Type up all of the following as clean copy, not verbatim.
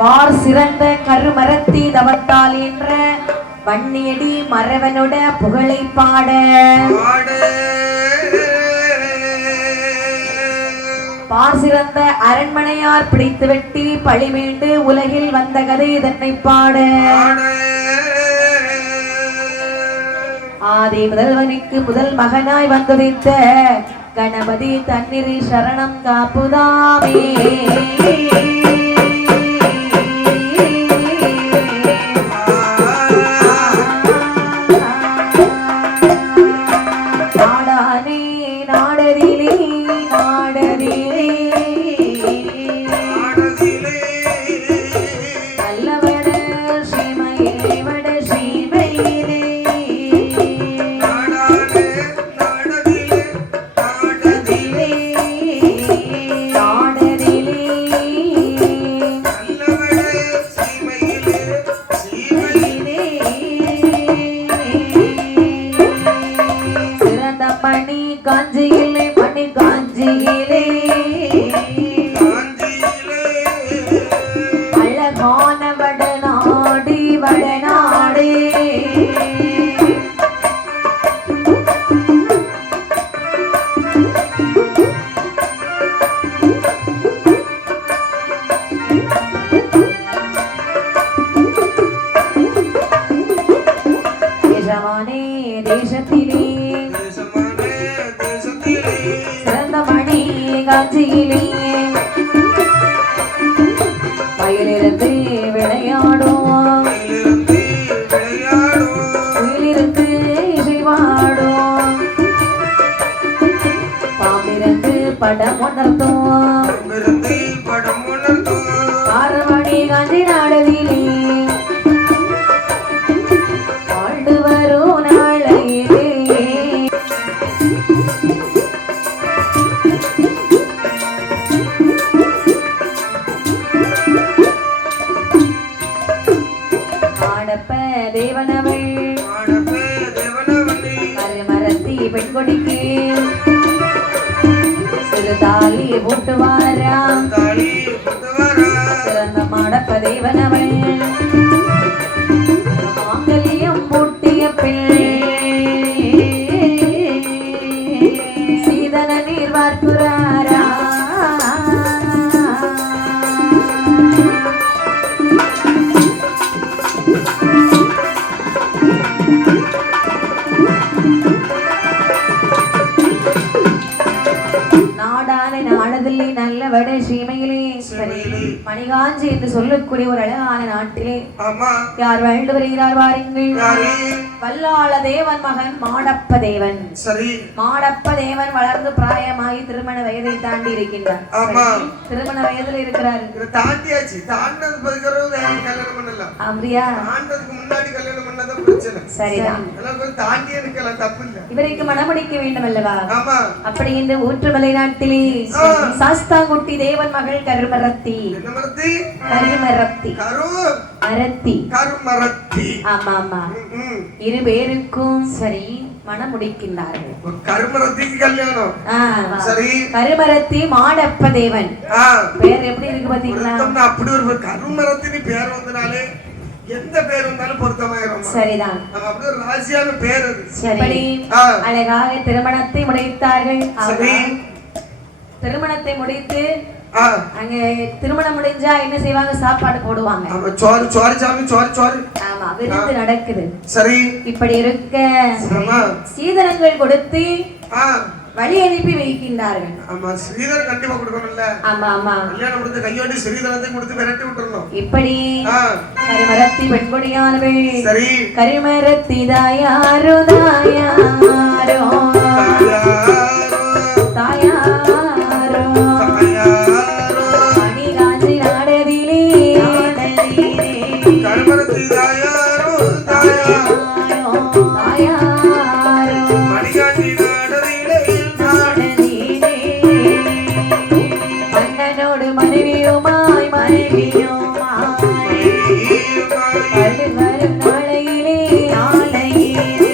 வார் சிறந்த கருமரத்தி தவத்தால் என்ற வன்னியடி மறவனோட புகழை பாட பார் சிறந்த அரண்மனையார் பிடித்து வெட்டி பழிமீண்டு உலகில் வந்த கதை இதனை பாட ஆதி முதல்வனுக்கு முதல் மகனாய் வந்துதித்த கணபதி தன்னிரி சரணம் காப்புதாமே. நாடானே நாடரிலே நாடரிலே நல்லவட ஸ்ரீமயிலே வட ஸ்ரீமயிலே தேசத்திலே சிறந்த மணி காஞ்சியிலே வயலிருந்து விளையாடும் உயிலிருந்து இசைவாடும் பாம்பிருந்து படம் உணர்த்தும் ஆறுமணி காஞ்சி நாடதிலே தேவனவள் மரமரத்தி பெண்கொடிக்கு சிறு தாலி போட்டு வாராம் சிறந்த மாடப்ப தேவனவள் மாங்கல்யம் பூட்டிய பிள்ளை சீதன நீர் வார்க்குறாரா நல்லவட ஸ்ரீமயிலே மணிகாஞ்சி என்று சொல்லக்கூடிய ஒரு அழகான நாட்டிலே யார் வாழ்ந்து வருகிறார் வாருங்கள். வல்லாள தேவன் மகன் மாடப்ப தேவன். மாடப்ப தேவன் வளர்ந்து பிராயமாகி திருமண வயதை தாண்டி இருக்கின்றார். திருமண வயதில் இருக்கிறார். இவருக்கு மணமுடிக்க வேண்டும் அல்லவா? அப்படி இந்த ஊற்றுமலை நாட்டிலே சாஸ்தாங்குட்டி தேவன் மகள் கருமரத்தி ஆமா ஆமா இரு பேருக்கும் சரி மனம் முடிக்கின்றார்கள். கருமரத்திக்கு கல்யாணம். சரி, கருமரத்தி மாடப்ப தேவன் பேர் எப்படி இருக்கு பாத்தீங்களா? அப்படி ஒரு கருமரத்தின் பேர் வந்தனாலே எந்த பேர் வந்தாலும் பொருத்தமாயிரும். சரிதான், அப்படி ஒரு ராசியான பேர் அது. சரி, அழகாக திருமணத்தை முடித்தார்கள். திருமணத்தை முடித்து அங்க திருமணம் முடிஞ்சா என்ன செய்வாங்க? சாப்பாடு போடுவாங்க. ஆமா, விருந்து நடக்குது. சரி, இப்படி இருக்க சீதனங்கள் கொடுத்து வழி அனுப்பி வைக்கின்றார்கள். ஆமா, ஸ்ரீதரன் கண்டிப்பா கொடுக்கணும்ல. ஆமா ஆமா, கல்யாணம் முடிஞ்சு கையோடி ஸ்ரீதரத்தை கொடுத்து விரட்டி விட்டுறணும். இப்படி கரிமரத்தி பெண்கொடியானவள். சரி, கரிமரத்தி தாயாரோ தாயாரோ தாயாரோ மணிகாஞ்சி நாடதிலே கருமரத்தி தாயாரோ தாயாரோ தாயாரோ மணிகாஞ்சி மனைவியுமாய் மனைவியுமாய் வரும் நாளையிலே நாளையிலே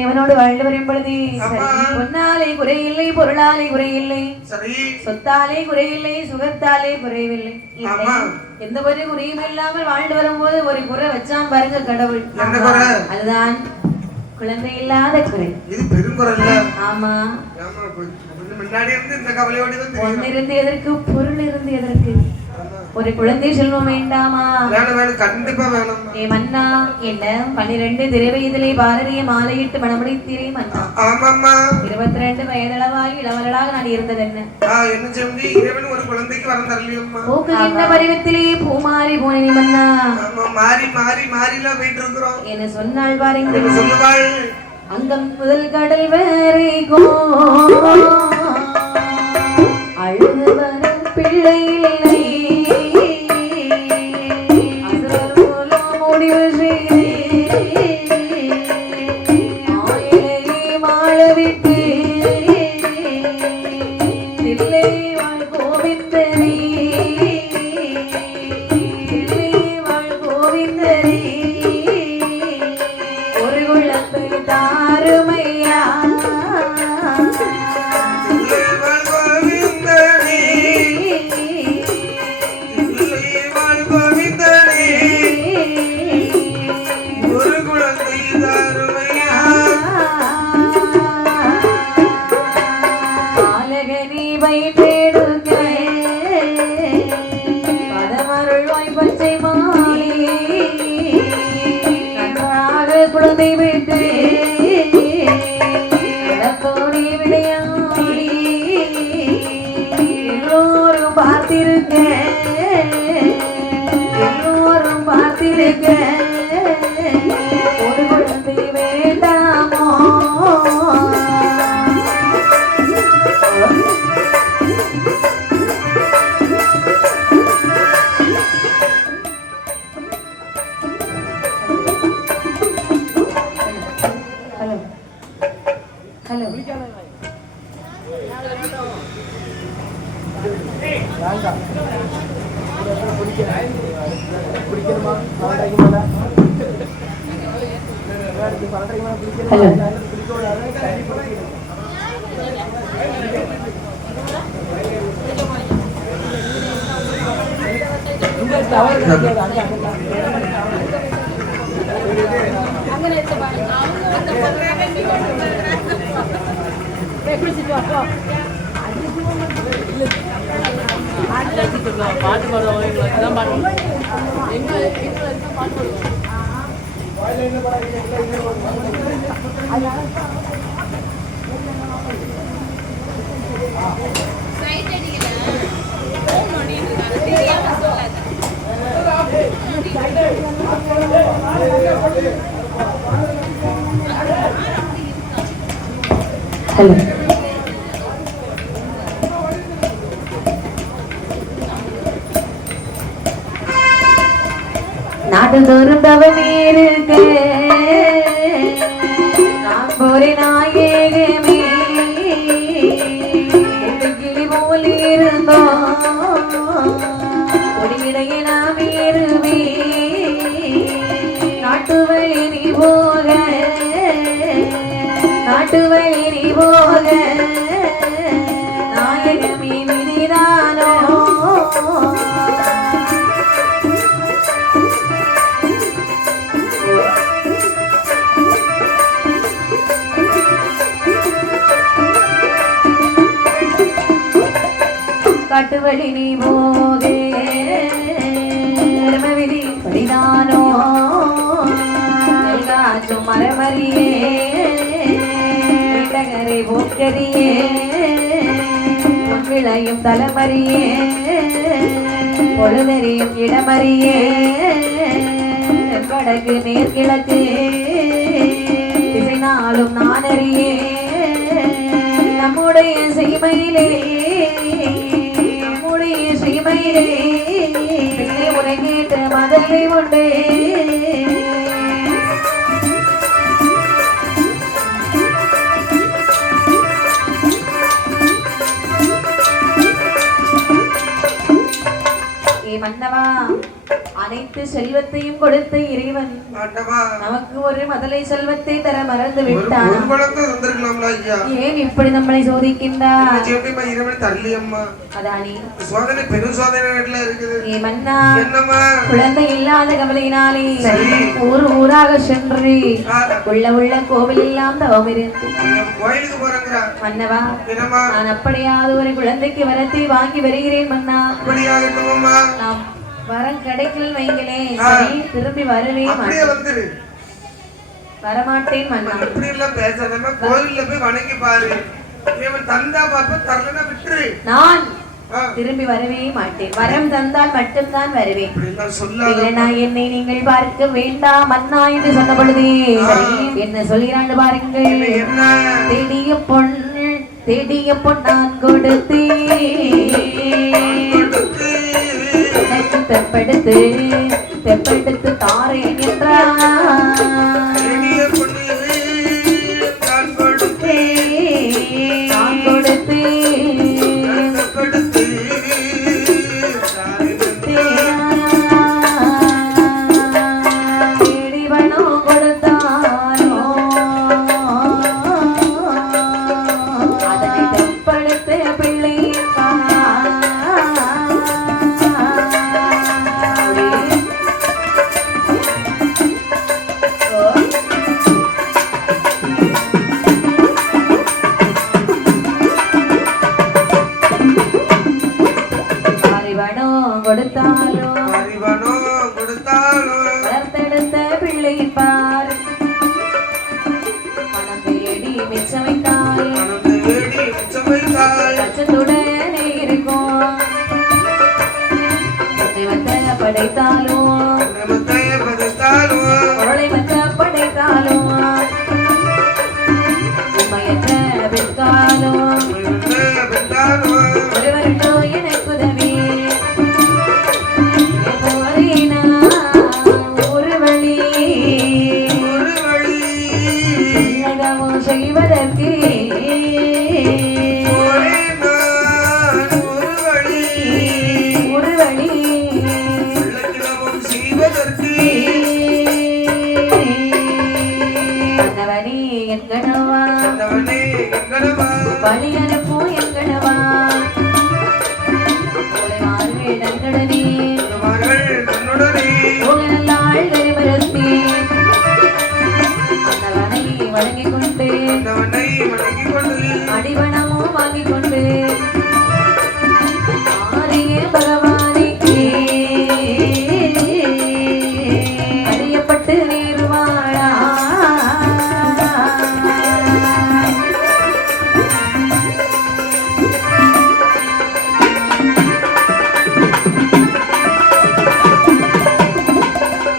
தேவனோடு வாழ்ந்து வரும் பொழுது பொன்னாலே குறையில்லை, பொருளாலே குறையில்லை, சொத்தாலே குறையில்லை, சுகத்தாலே குறைவில்லை. எந்த ஒரு குறையும் இல்லாமல் வாழ்ந்து வரும்போது ஒரு குறை வச்சான் பாருங்க கடவுள். அதுதான் குழந்தை இல்லாத குறை. இது பெருங்குறை இல்ல? ஆமா. முன்னாடி இருந்து இந்த கவலையோட இருந்து எதற்கு, பொருள் இருந்து எதற்கு, ஒரு குழந்தை செல்வம் வேண்டாமா? வேணும், கண்டிப்பா வேணும். ஏ மன்னா, என்ன 12 திருவயதிலே பாரதிய மாலையிட்டு மணமுடித்தீரே மன்னா. ஆமாம்மா. 22 வயதளவாகி இளவலாக நான் இருந்தது என்ன? என்ன செஞ்சு இறைவன் ஒரு குழந்தைக்கு வரம் தரலையம்மா. போக்குகின்ற பருவத்திலே பூமாரி போனே மன்னா. ஆமா, மாறி மாறி மாறிலாம் போயிட்டு இருக்கிறோம். என்ன சொன்னாள் பாருங்க. என்ன சொல்லுவாள்? அங்கம் முதல் கடல் வரைக்கும் அழுது வரும் பிள்ளை இல்லை, ஒரு குழந்தை வேண்டாமோ? ஹலோ பாட்டு பாடுவோம். ஹலோ நாடு தோறும் தவம் இருக்க நான் போரே நாயகமே கிளி போல் இருந்தோம் ஒளியிடையே நாம் இருவே நாட்டு வழி நீ போக நாட்டு வழி நீ போக நாயகமே விதிதானோ காட்டு வழி நீ போகே விதி படிதானோ காற்றும் மரமறியே இடகரை போக்கரியே விளையும் தலைமறியே பொழுதறியும் இடமறியே வடக்கு மேற்கிழக்கு திசைனாலும் நான் அறியே நம்முடைய செய்மையிலே ஸ்ரீமயிலே உரை கேட்ட மதலை உண்டு மன்னவா அனைத்து அனைத்து செல்வத்தையும் கொடுத்த இறைவன் நமக்கு ஒரு மதலை செல்வத்தை தர மறந்து விட்டான். ஏன் இப்படி நம்மளை சோதிக்கின்றார்? அதானே மன்னா, குழந்தை இல்லாத கவலையினாலே ஊர் ஊராக சென்று உள்ள கோவில் எல்லாம் தவம் இருந்து மன்னவா, நான் அப்படியாவது ஒரு குழந்தைக்கு வரத்தை வாங்கி வருகிறேன் மன்னா. நாம் வரம் கிடைக்கல வைங்களே, திரும்பி வரவே வரமாட்டேன் மன்னா. கோயில்ல போய் வணங்கி பாரு, தந்தா பாப்ப தரலனா விட்டுரு. நான் திரும்பி வரவே மாட்டேன். வரம் தந்தால் மட்டும்தான் வருவேன். இல்லைனா என்னை நீங்கள் பார்க்க வேண்டாம் மன்னா என்று சொன்ன பொழுது என்ன சொல்கிறான்னு பாருங்கள். தேடிய பொன் நான் கொடுத்தேன், தெப்படுத்து தாரேன் என்றான். அடிவனமும் வாங்கி கொண்டு பகவானுக்கு அறியப்பட்டு நேருவாழா.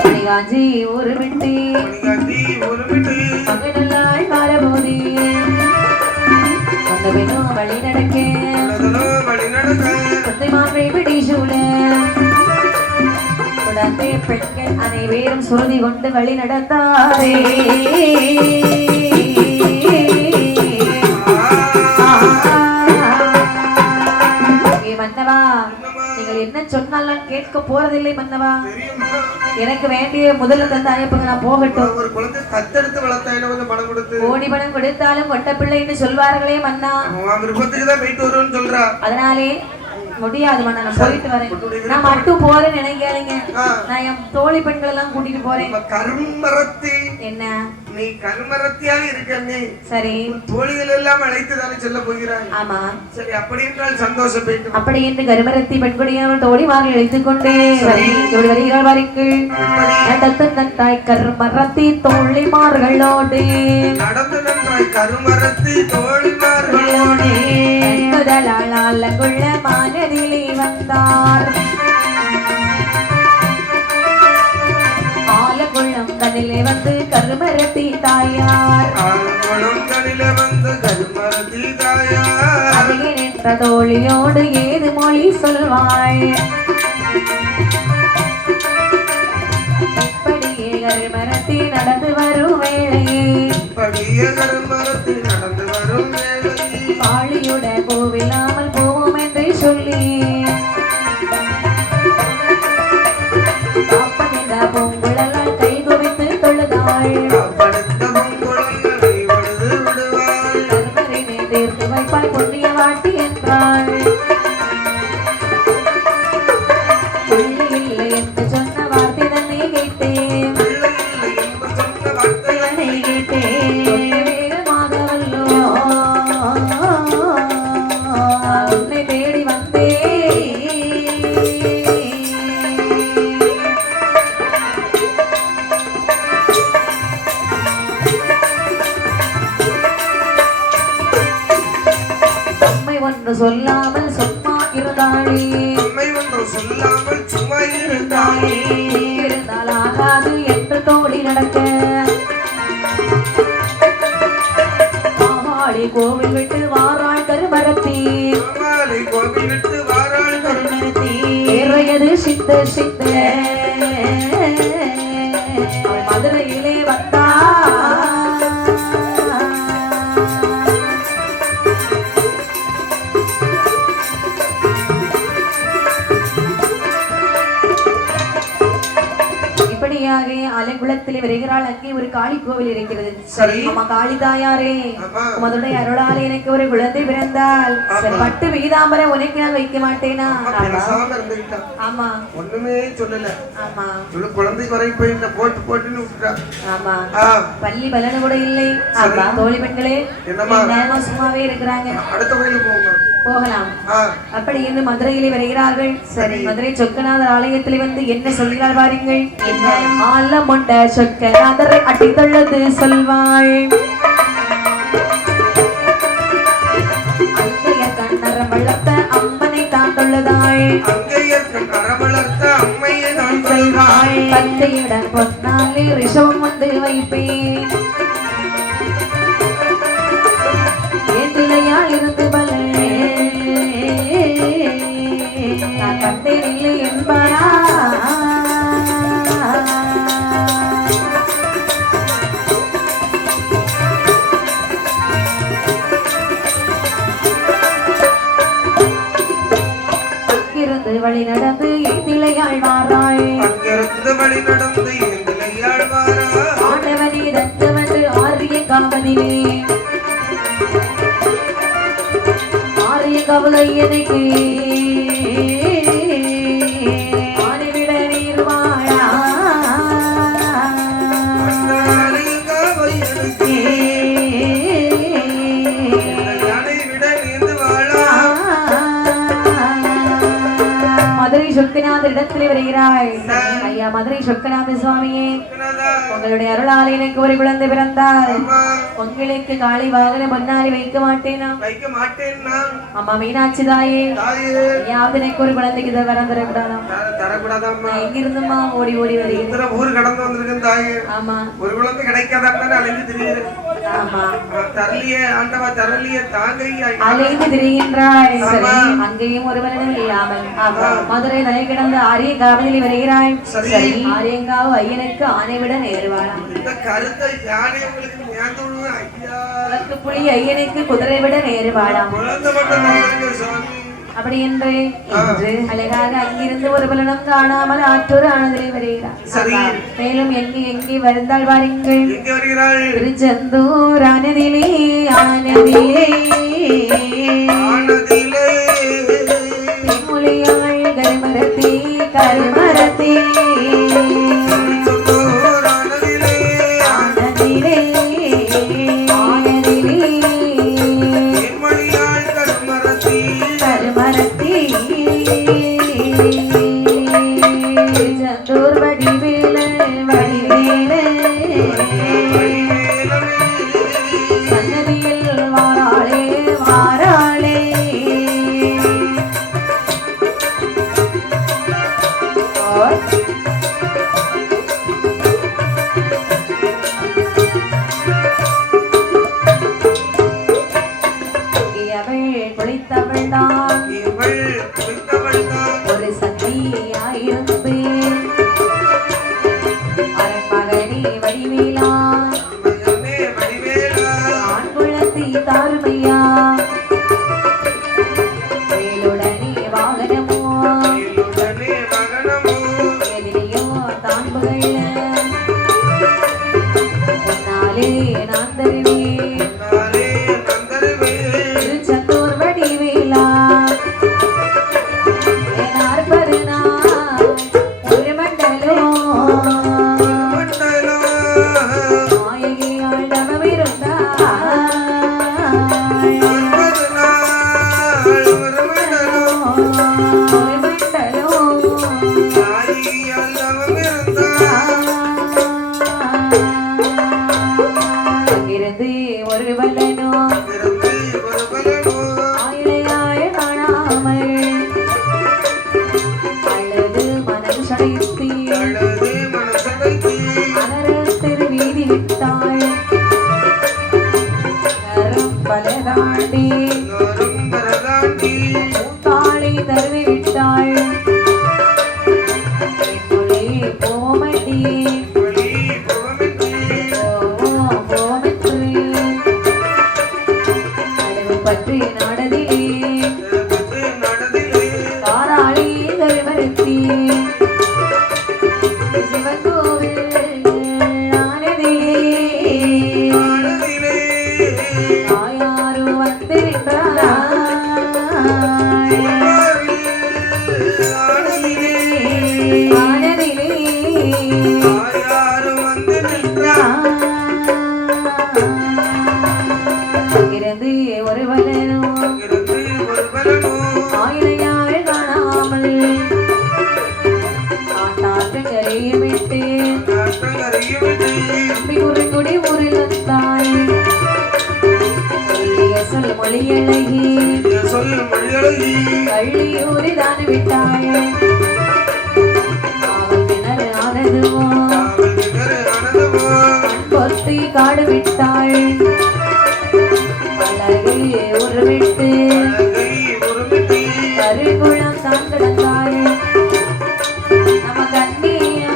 மணிகாஞ்சி ஒரு விட்டு பகடலாய் மாறபோது வழி நடக்க குழந்தை பெண்கள் அனைவரும் சுருதி கொண்டு வழி நடந்தாரே. மன்னவா, நீங்கள் என்ன சொன்னாலும் கேட்க போறதில்லை மன்னவா. எனக்கு வேண்டிய முதல்ல தந்த அனுப்புங்க, நான் போகட்டும். ஒரு குழந்தை தத்தெடுத்து வளர்த்தா என்ன கொஞ்சம் பணம் கொடுத்து கோடி பணம் கொடுத்தாலும் கொட்ட பிள்ளைன்னு சொல்வார்களே மன்னா. விருப்பத்துக்கு தான் போயிட்டு வருவோம்னு சொல்றா. அதனாலே முடியாது மன்னா, நான் போயிட்டு வரேன். நான் மட்டும் போறேன்னு நினைக்காதீங்க, நான் என் தோழி பெண்கள் எல்லாம் கூட்டிட்டு போறேன். கருமரத்தி என்ன நீ கருமரத்தியாக இருக்க, நீ சரி தோழிகள் எல்லாம் அழைத்து தானே செல்ல போகிறாய். ஆமா சரி, அப்படி என்றால் சந்தோஷம் போயிட்டு. அப்படி என்று கருமரத்தி பெண்குடியவள் தோழிமார்கள் அழைத்துக் கொண்டு இப்படி வருகிறார் வாருங்கள். நடந்து நன்றாய் கருமரத்தி தோழிமார்களோடு நடந்து நன்றாய் கருமரத்தி தோழிமார்களோடு முதலாள மானதிலே வந்தார். ஆலங்குளம் தனிலே வந்து கருமரத்தி தாயார், ஆலங்குளம் தனிலே வந்து கருமரத்தி தாயார் அருகே நின்ற தோழியோடு ஏது மொழி சொல்வாள். இப்படியே கருமரத்தி நடந்து வரும் வேளையே, இப்படியே கருமரத்தி நடந்து வரும் வேளையே காளியுட கோவிலாமல் போவோம் என்று சொல்லி ஒன்று சொல்லாமல் சும்மா இருந்தாளே உண்மை ஒன்று சொல்லாமல் சும்மா இருந்தாளே இருந்தால் ஆகாது என்று தோழி நடக்க மாமாளி கோவில் விட்டு வாராள் கருமரத்தி மாமாளி கோவில் விட்டு வாராள் கருமரத்தி ஏறையது சித்த சித்த மதுரையிலே வந்தா அலைகுளத்திலே வருகிறாள். அங்கே ஒரு காளி கோவில் இருக்கிறது. அம்மா காளி தாயாரே, உமதுடைய அருளால் எனக்கு ஒரு குழந்தை பிறந்தால் பட்டு பீதாம்பரை உனக்கு நான் வைக்க மாட்டேனா? ஆமா, ஒண்ணுமே சொல்லல. ஆமா, குழந்தை வரை போய் போட்டு போட்டுன்னு விட்டுட்டா. ஆமா, பள்ளி பலனு கூட இல்லை. ஆமா, தோழி பெண்களே என்னமா சும்மாவே இருக்கிறாங்க. அடுத்த கோயிலுக்கு போகலாம். அப்படி என்று மதுரையிலே வருகிறார்கள். சரி, மதுரை சொக்கநாதர் ஆலயத்திலே வந்து என்ன சொல்கிறார் பாருங்கள். என்ன ஆலமொண்ட சொக்கநாதரை அடித்தள்ளது சொல்வாள். அங்கையர் கண்ணரம் வளர்த்த அம்மனை தான் தொழுதாள். தந்தையிடம் பொன்னாலே ரிஷவம் வந்து வைப்பேன். ஏந்திலையால் இருந்து பல கண்டேன் இல்லை என்பாரா? அங்கிருந்து வழி நடந்து ஏந்திலையாள் வாராள். ஆண்டவனே தந்தவன்று ஆரிய காவலிலே ஆரிய கவலை எனக்கு ஆணைவிட நீர் வாழா. மதுரை சொக்கநாதர் இடத்திலே வருகிறாய். ஐயா மதுரை சொக்கநாத சுவாமியே, உங்களுடைய அருளால் எனக்கு ஒரு குழந்தை பிறந்தால் உங்களுக்கு காளி வாகன பொன்னாரி வைக்க மாட்டேனா? அம்மா மீனாட்சி தாயே, யாவது எனக்கு ஒரு குழந்தைக்கு இதை வரம் தரக்கூடாதா? எங்கிருந்துமா ஓடி ஓடி வருகிறேன். ஊர் கடந்து வந்திருக்கேன் தாயே. ஆமா, ஒரு குழந்தை கிடைக்காதான் அலைந்து திரிகிறேன். ஆமா, தரலியே ஆண்டவா தரலியே தாங்கையா அலைந்து திரிகின்றாய். சரி, அங்கேயும் ஒருவனும் இல்லாமல் மதுரை தலை கிடந்த ஆரிய காவலில் வருகிறாய். சரி, ஆரியங்காவு ஐயனுக்கு ஆணைவிட நேருவாரா? இந்த கருத்தை யானை உங்களுக்கு ஞாபகம் ஐயா. புலி ஐயனுக்கு குதிரை விட நேருவாடா? குழந்தை மட்டும் சுவாமி. அப்படி என்று அழகாக அங்கிருந்து ஒரு பலனும் காணாமல் ஆற்றோடு ஆனதிலே வருகிறார். மேலும் எங்கே வருந்தாள் வாருங்கள். திருச்செந்தூர் ஆனதிலே ஆனதிலே மொழியாள் கருமரத்தி கருமரத்தி ஒரு வல்லனோ ஆயிரையாய பலதாண்டி தாளை தருவி விட்டாள் போமட்டி பற்றி நாடதிலே பாராளி கருமரத்தி சிவகோவில் ஆனதிலே தாயாரு வந்து நின்றாள் ஆனதிலே இருந்து ஒரு வலனும் ஆயிரையாறு காணாமல் ஆட்டாற்று கரையுமிட்டு நம்பி குறுங்குடி ஊரில் வந்தாள் சொல்லிய சொல் மொழியழகி கள்ளி ஊரிதான் விட்டாள் அவள் கிணறு ஆனதுவோ பொத்தி காடு விட்டாள் பலகையே உருவிட்டு கருகுளம் தான் கிடந்தாள் நம்ம கண்ணியா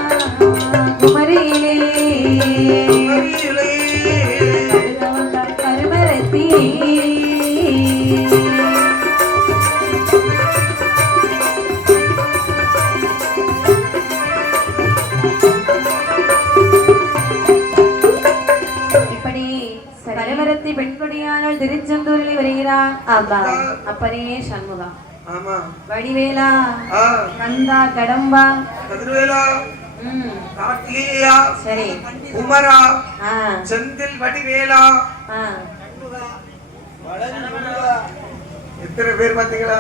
குமரியிலே கருமரத்தி கருமரத்தி பெண்கொடியானவள் திருச்செந்தூரில் வருகிறார். ஆமா அப்பனே சண்முகா, வடிவேலா, கந்தா, கடம்பா, சரி குமரா, செந்தில், வடிவேலா, எத்தனை பேர் பாத்தீங்களா?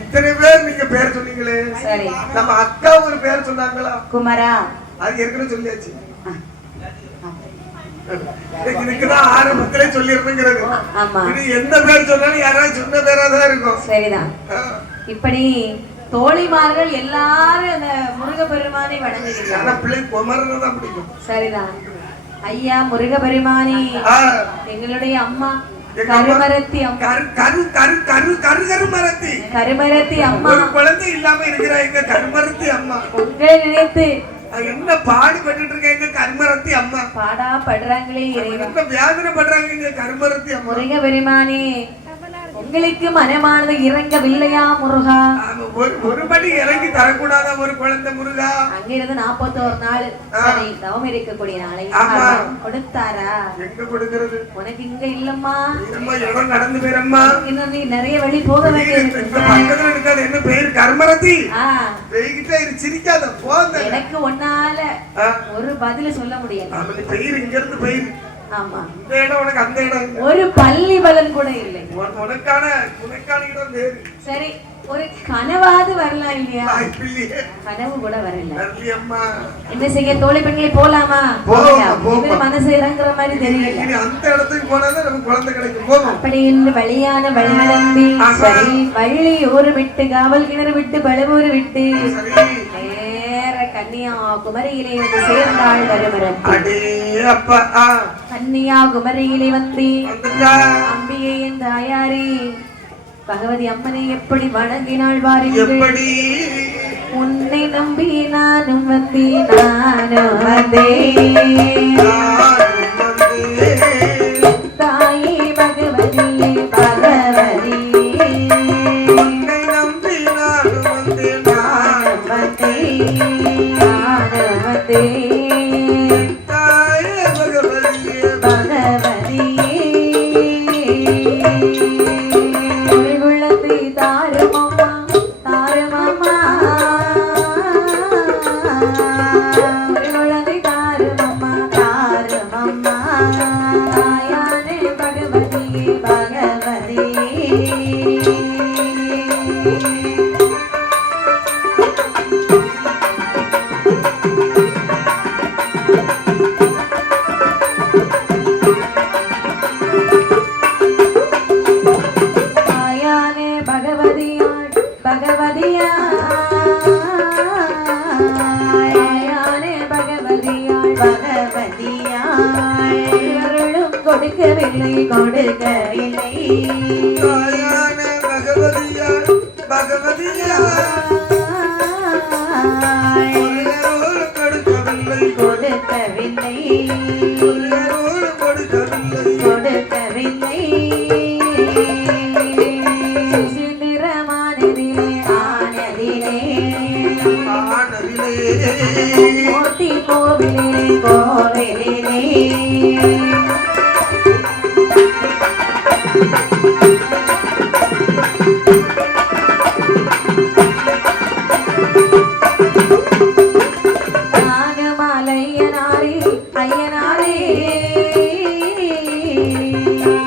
இத்தனை பேர் நீங்க பேர் சொன்னீங்களே. சரி, நம்ம அக்கா ஒரு பேர் சொன்னாங்களா? குமரா. அது ஏற்கனவே சொல்லியாச்சு. இதுக்குதான் ஆரம்பத்திலே சொல்லிருந்துங்கிறது. இது எந்த பேர் சொன்னாலும் யாராவது சொன்ன பேராதான் இருக்கும். சரிதான். இப்படி தோழிமார்கள் எல்லாரும் அந்த முருகப்பெருமானை வணங்குகிறாங்க. பிள்ளை குமரன் தான் பிடிக்கும். சரிதான். ஐயா முருகப்பெருமானே, எங்களுடைய அம்மா கருமரத்தி அம்மா, கருமரத்தி அம்மா, ஒரு குழந்தை இல்லாம இருக்கிற எங்க கருமரத்தி அம்மா உங்களை நினைத்து என்ன பாடுபட்டு இருக்க கருமரத்தி அம்மா. பாடா படுறாங்களே என்ன வியாதனை பண்றாங்க இங்க கருமரத்தி அம்மா. முருக பெருமானே, உங்களுக்கு மனமானது இறங்கவில்லையா முருகா? ஒருபடி இறங்கி தரக்கூடாதா ஒரு குழந்தை முருகா? அங்கிருந்து 41 நாள் தவம் இருக்கக்கூடிய நாளை கொடுத்தாரா? எங்க கொடுக்கிறது? உனக்கு இங்க இல்லம்மா, இடம் நடந்து போயிரம்மா. இன்னும் நீ நிறைய வழி போக வேண்டியது. பக்கத்துல இருக்காது என்ன பேர்? கருமரத்தி. சிரிக்காத போத. எனக்கு ஒன்னால ஒரு பதில சொல்ல முடியல. பெயர் இங்க இருந்து பெயர். ஆமா, இந்த இடம் உனக்கு அந்த இடம் ஒரு பள்ளி பலன் கூட இல்லை. உனக்கான இடம் வேறு. சரி, ஒரு கனவாது வரலாம் இல்லையா? கனவு கூட வரல. என்ன செய்ய தோழி பெண்களை போலாமா? மனசு இறங்குற மாதிரி தெரியல. அந்த இடத்துக்கு போனாதான் நமக்கு குழந்தை கிடைக்கும். அப்படி என்று வழியான வழிநடந்தி வள்ளி ஊரு விட்டு காவல் கிணறு விட்டு பழுவூர் விட்டு நேர கன்னியாகுமரியிலே வந்து சேர்ந்தாள் கருமரத்தி. கன்னியாகுமரியிலே வந்து அம்பிகை என்ற தாயாரே பகவதி அம்மனை எப்படி வணங்கினாள் வாருங்கள். உன்னை நம்பி நானும் வந்தேன், நானும் வந்தேன் தாயே பகவதியே பகவதியே. உன்னை நம்பி நானும் வந்தேன், நானும் வந்தேன் நானும் வந்தேன் தாயே பகவதியே பகவதியே. கொடுக்க மாலை கொடுக்கவில்லை தாயான பகவதியார் கொடுக்கவில்லை கொடுக்கவில்லை கொடுக்கவில்லை சுசீந்திரமானதிலே ஆனதிலே மூர்த்தி கோவிலே கோவிலே நாகமலையனாரே ஐயனாரே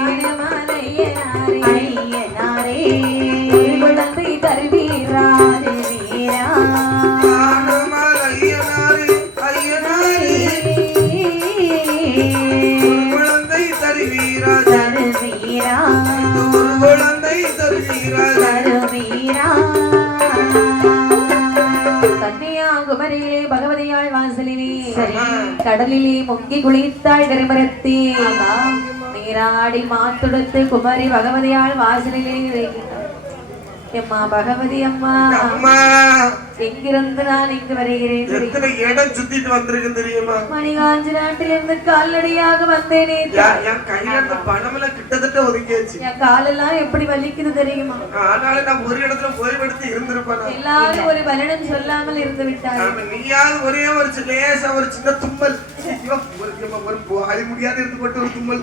நாகமலையனாரே ஐயனாரே குழந்தை தருவீராது வீரா குழந்தை தருவீரா தருவீரா குழந்தை தருவீரா தருவீரா கன்னியாகுமரியிலே பகவதியாள் வாசலிலே கடலிலே முங்கி குளித்தாள் கரிமரத்தே நீராடி மாத்துடுத்து குமரி பகவதியாள் வாசலிலே அம்மா பகவதி அம்மா அம்மா எங்கிருந்து நான் இங்கு வருகிறேன் எத்தனை இடம் சுத்திட்டு வந்திருக்கு தெரியுமா? மணிகாஞ்சி நாட்டிலிருந்து கால்நடையாக வந்தேனே என் கையில இருந்த பணம்ல கிட்டத்தட்ட ஒதுக்கியாச்சு. என் காலெல்லாம் எப்படி வலிக்குது தெரியுமா? ஆனாலும் நான் ஒரு இடத்துல ஓய்வெடுத்து இருந்திருப்பேன். எல்லாரும் ஒரு பலனும் சொல்லாமல் இருந்து விட்டாங்க. நீயாவது ஒரே ஒரு லேசா ஒரு சின்ன தும்மல் ஒரு முடியாது இருந்து போட்டு ஒரு தும்மல்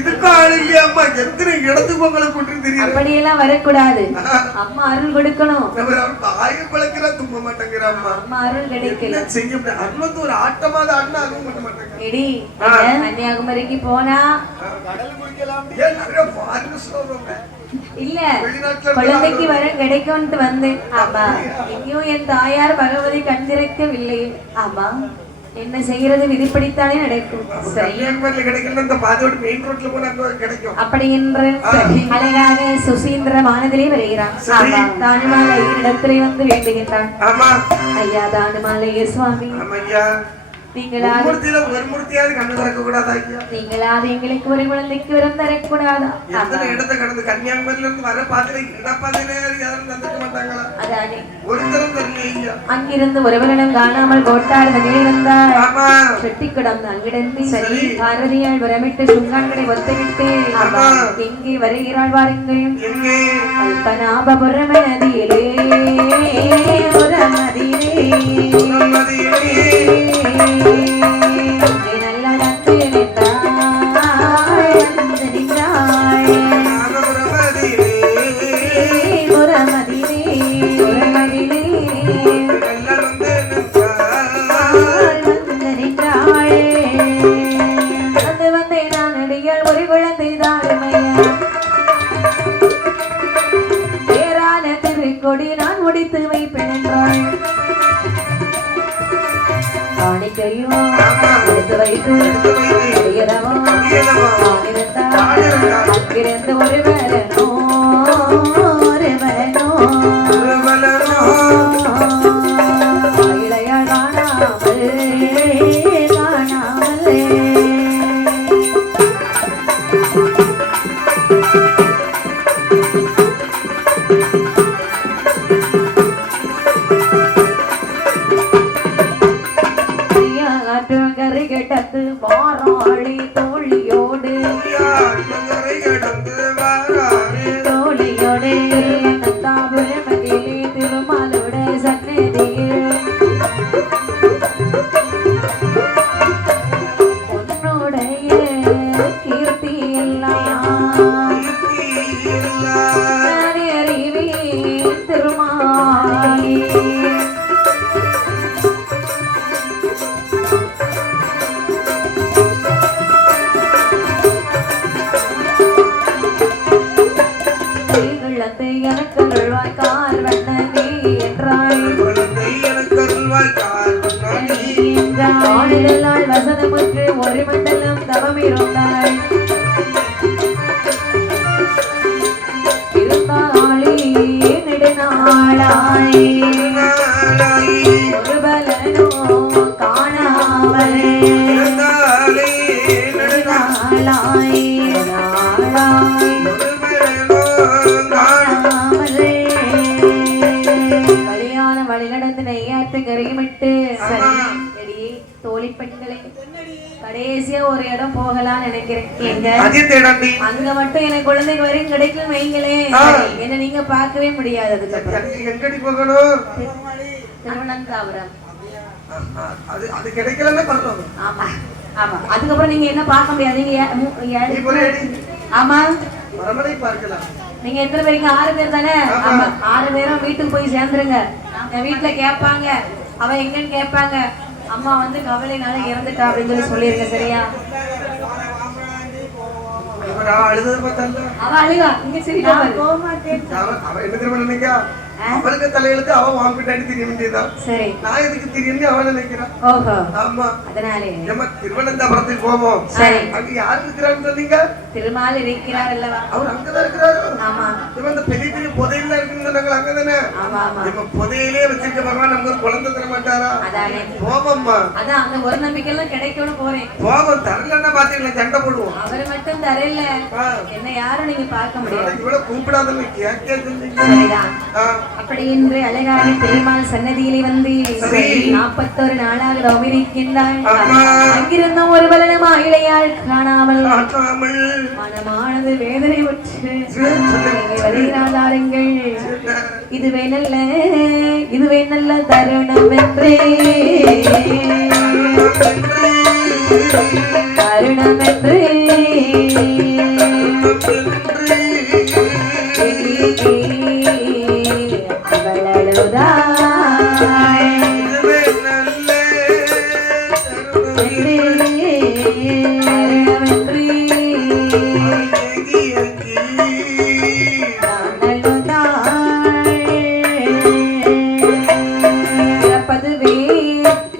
இதுக்கு ஆளு இல்லையாம்மா எத்தனை இடத்துக்கு உங்களை கொண்டு தெரியும். அப்படியெல்லாம் வரக்கூடாது. அம்மா அருள் கொடுக்கணும். ஆயுள் பழக்கிறா தும்ப மாட்டேங்கிறாம்மா. அம்மா அருள் கிடைக்கல செய்ய அருள் வந்து ஒரு ஆட்டமாத ஆடினா அதுவும் பண்ண மாட்டேங்க. எடி கன்னியாகுமரிக்கு போனா இல்ல குழந்தைக்கு வரம் கிடைக்கும்னு வந்தேன். ஆமா இங்கேயும் என் தாயார் பகவதி கண் திறக்கவில்லை. ஆமா என்ன செய்யறது விதிப்படித்தானே நடக்கும். அப்படி என்று அழகாக சுசீந்திர வானதிலே வருகிறான். தானுமாலை இடத்திலே வந்து வேண்டுகின்றான். ஐயா தானுமாலையே சுவாமி நீங்களாவது எங்களுக்கு ஒரு குழந்தைக்கு வரம் தரக்கூடாதா? இடத்தை கடந்து கன்னியாகுமரியில இருந்து வர அங்கிருந்து ஒருவரிடம் காணாமல் கோட்டார் தனியே வந்தார். செட்டிக்குடம் நல்கிடந்து பாரதியால் வரமிட்டு சுங்கான்களை ஒத்தவிட்டு எங்கே வருகிறாள் வாருங்கள். கல்பனாபபுரமதியிலே கொடி நான் முடித்து வைப்பேன் என்றாள். காணிக்கையும் எடுத்து வைத்து அங்கிருந்து ஒரு வரனோ இளையாள் காணாமல் கரிகடத்து மாறாளி தோழியோடு தோழியோடு தாபுரமதிலே திருமாலோட சன்னதியில் உன்னுடைய கீர்த்தி எல்லாம் அறிவே திருமாலி எனக்கு கார் வண்ணனே என்றாள். வசனமுக்கு ஒரு மண்டலம் தவம் இருந்தாள். இருந்தாளே நெடுநாளாய் ஒரு பலனோ காணாமல் நெடுநாளாய் நாளாய் கல்யாண வழி நடந்து நெய்யாத்து கரையுமிட்டு தோழி பெண்களை கடைசியா ஒரு இடம் போகலாம் நினைக்கிறேன். எங்க அங்க மட்டும் எனக்கு குழந்தைக்கு வரையும் கிடைக்கும் வைங்களே, என்ன நீங்க பார்க்கவே முடியாது. அதுக்கப்புறம் திருவனந்தபுரம் அது கிடைக்கலன்னா ஆமா ஆமா, அதுக்கப்புறம் நீங்க என்ன பார்க்க முடியாது. ஆமா பார்க்கலாம். நீங்க எத்தனை பேருக்கு? 6 பேர் தானே? ஆமா, 6 பேரும் வீட்டுக்கு போய் சேர்ந்துருங்க. வீட்டுல கேட்பாங்க, அவ எங்கன்னு கேட்பாங்க. அம்மா வந்து கவலைனால இறந்துட்டா அப்படின்னு சொல்லிருங்க. சரியா? அவ அழுகா இங்க. சரி, அவளுக்கு தலையெழுத்து அவ வாங்கிட்டாடி தெரிய வேண்டியதான். சரி, நான் எதுக்கு தெரியும் அவன் நினைக்கிறான். ஓஹோ, ஆமா. அதனாலே நம்ம திருவனந்தபுரத்துக்கு போவோம். சரி, அங்க யாரு இருக்கிறான்னு சொன்னீங்க? திருமால் இருக்கிறார் அல்லவா? அவர் அங்கதான் இருக்கிறாரு. ஆமா, இவன் இந்த பெரிய பெரிய புதையில இருக்குன்னு சொன்னாங்க. அங்கதானே? ஆமா ஆமா. இவன் புதையிலே வச்சிருக்க பகவான் நமக்கு ஒரு குழந்தை தர மாட்டாரா? அதானே போவோம்மா. அதான் அந்த ஒரு நம்பிக்கை எல்லாம் கிடைக்கும்னு போறேன். போவோம். தரலன்னா பாத்தீங்களா சண்டை போடுவோம். அவரு மட்டும் தரல, என்ன யாரும் நீங்க பார்க்க முடியாது. இவ்வளவு கூப்பிடாதன்னு கேட்க சொன்னீங்க. சரிதான். அப்படி என்று அழகான பெருமாள் சன்னதியிலே வந்து 41 நாளாக நோமிருக்கின்றாள். அங்கிருந்த ஒரு பலனமா இளையாள் காணாமல் மனமானது வேதனை உற்று வருகிறார்கள். இதுவே நல்ல தருணம் என்றே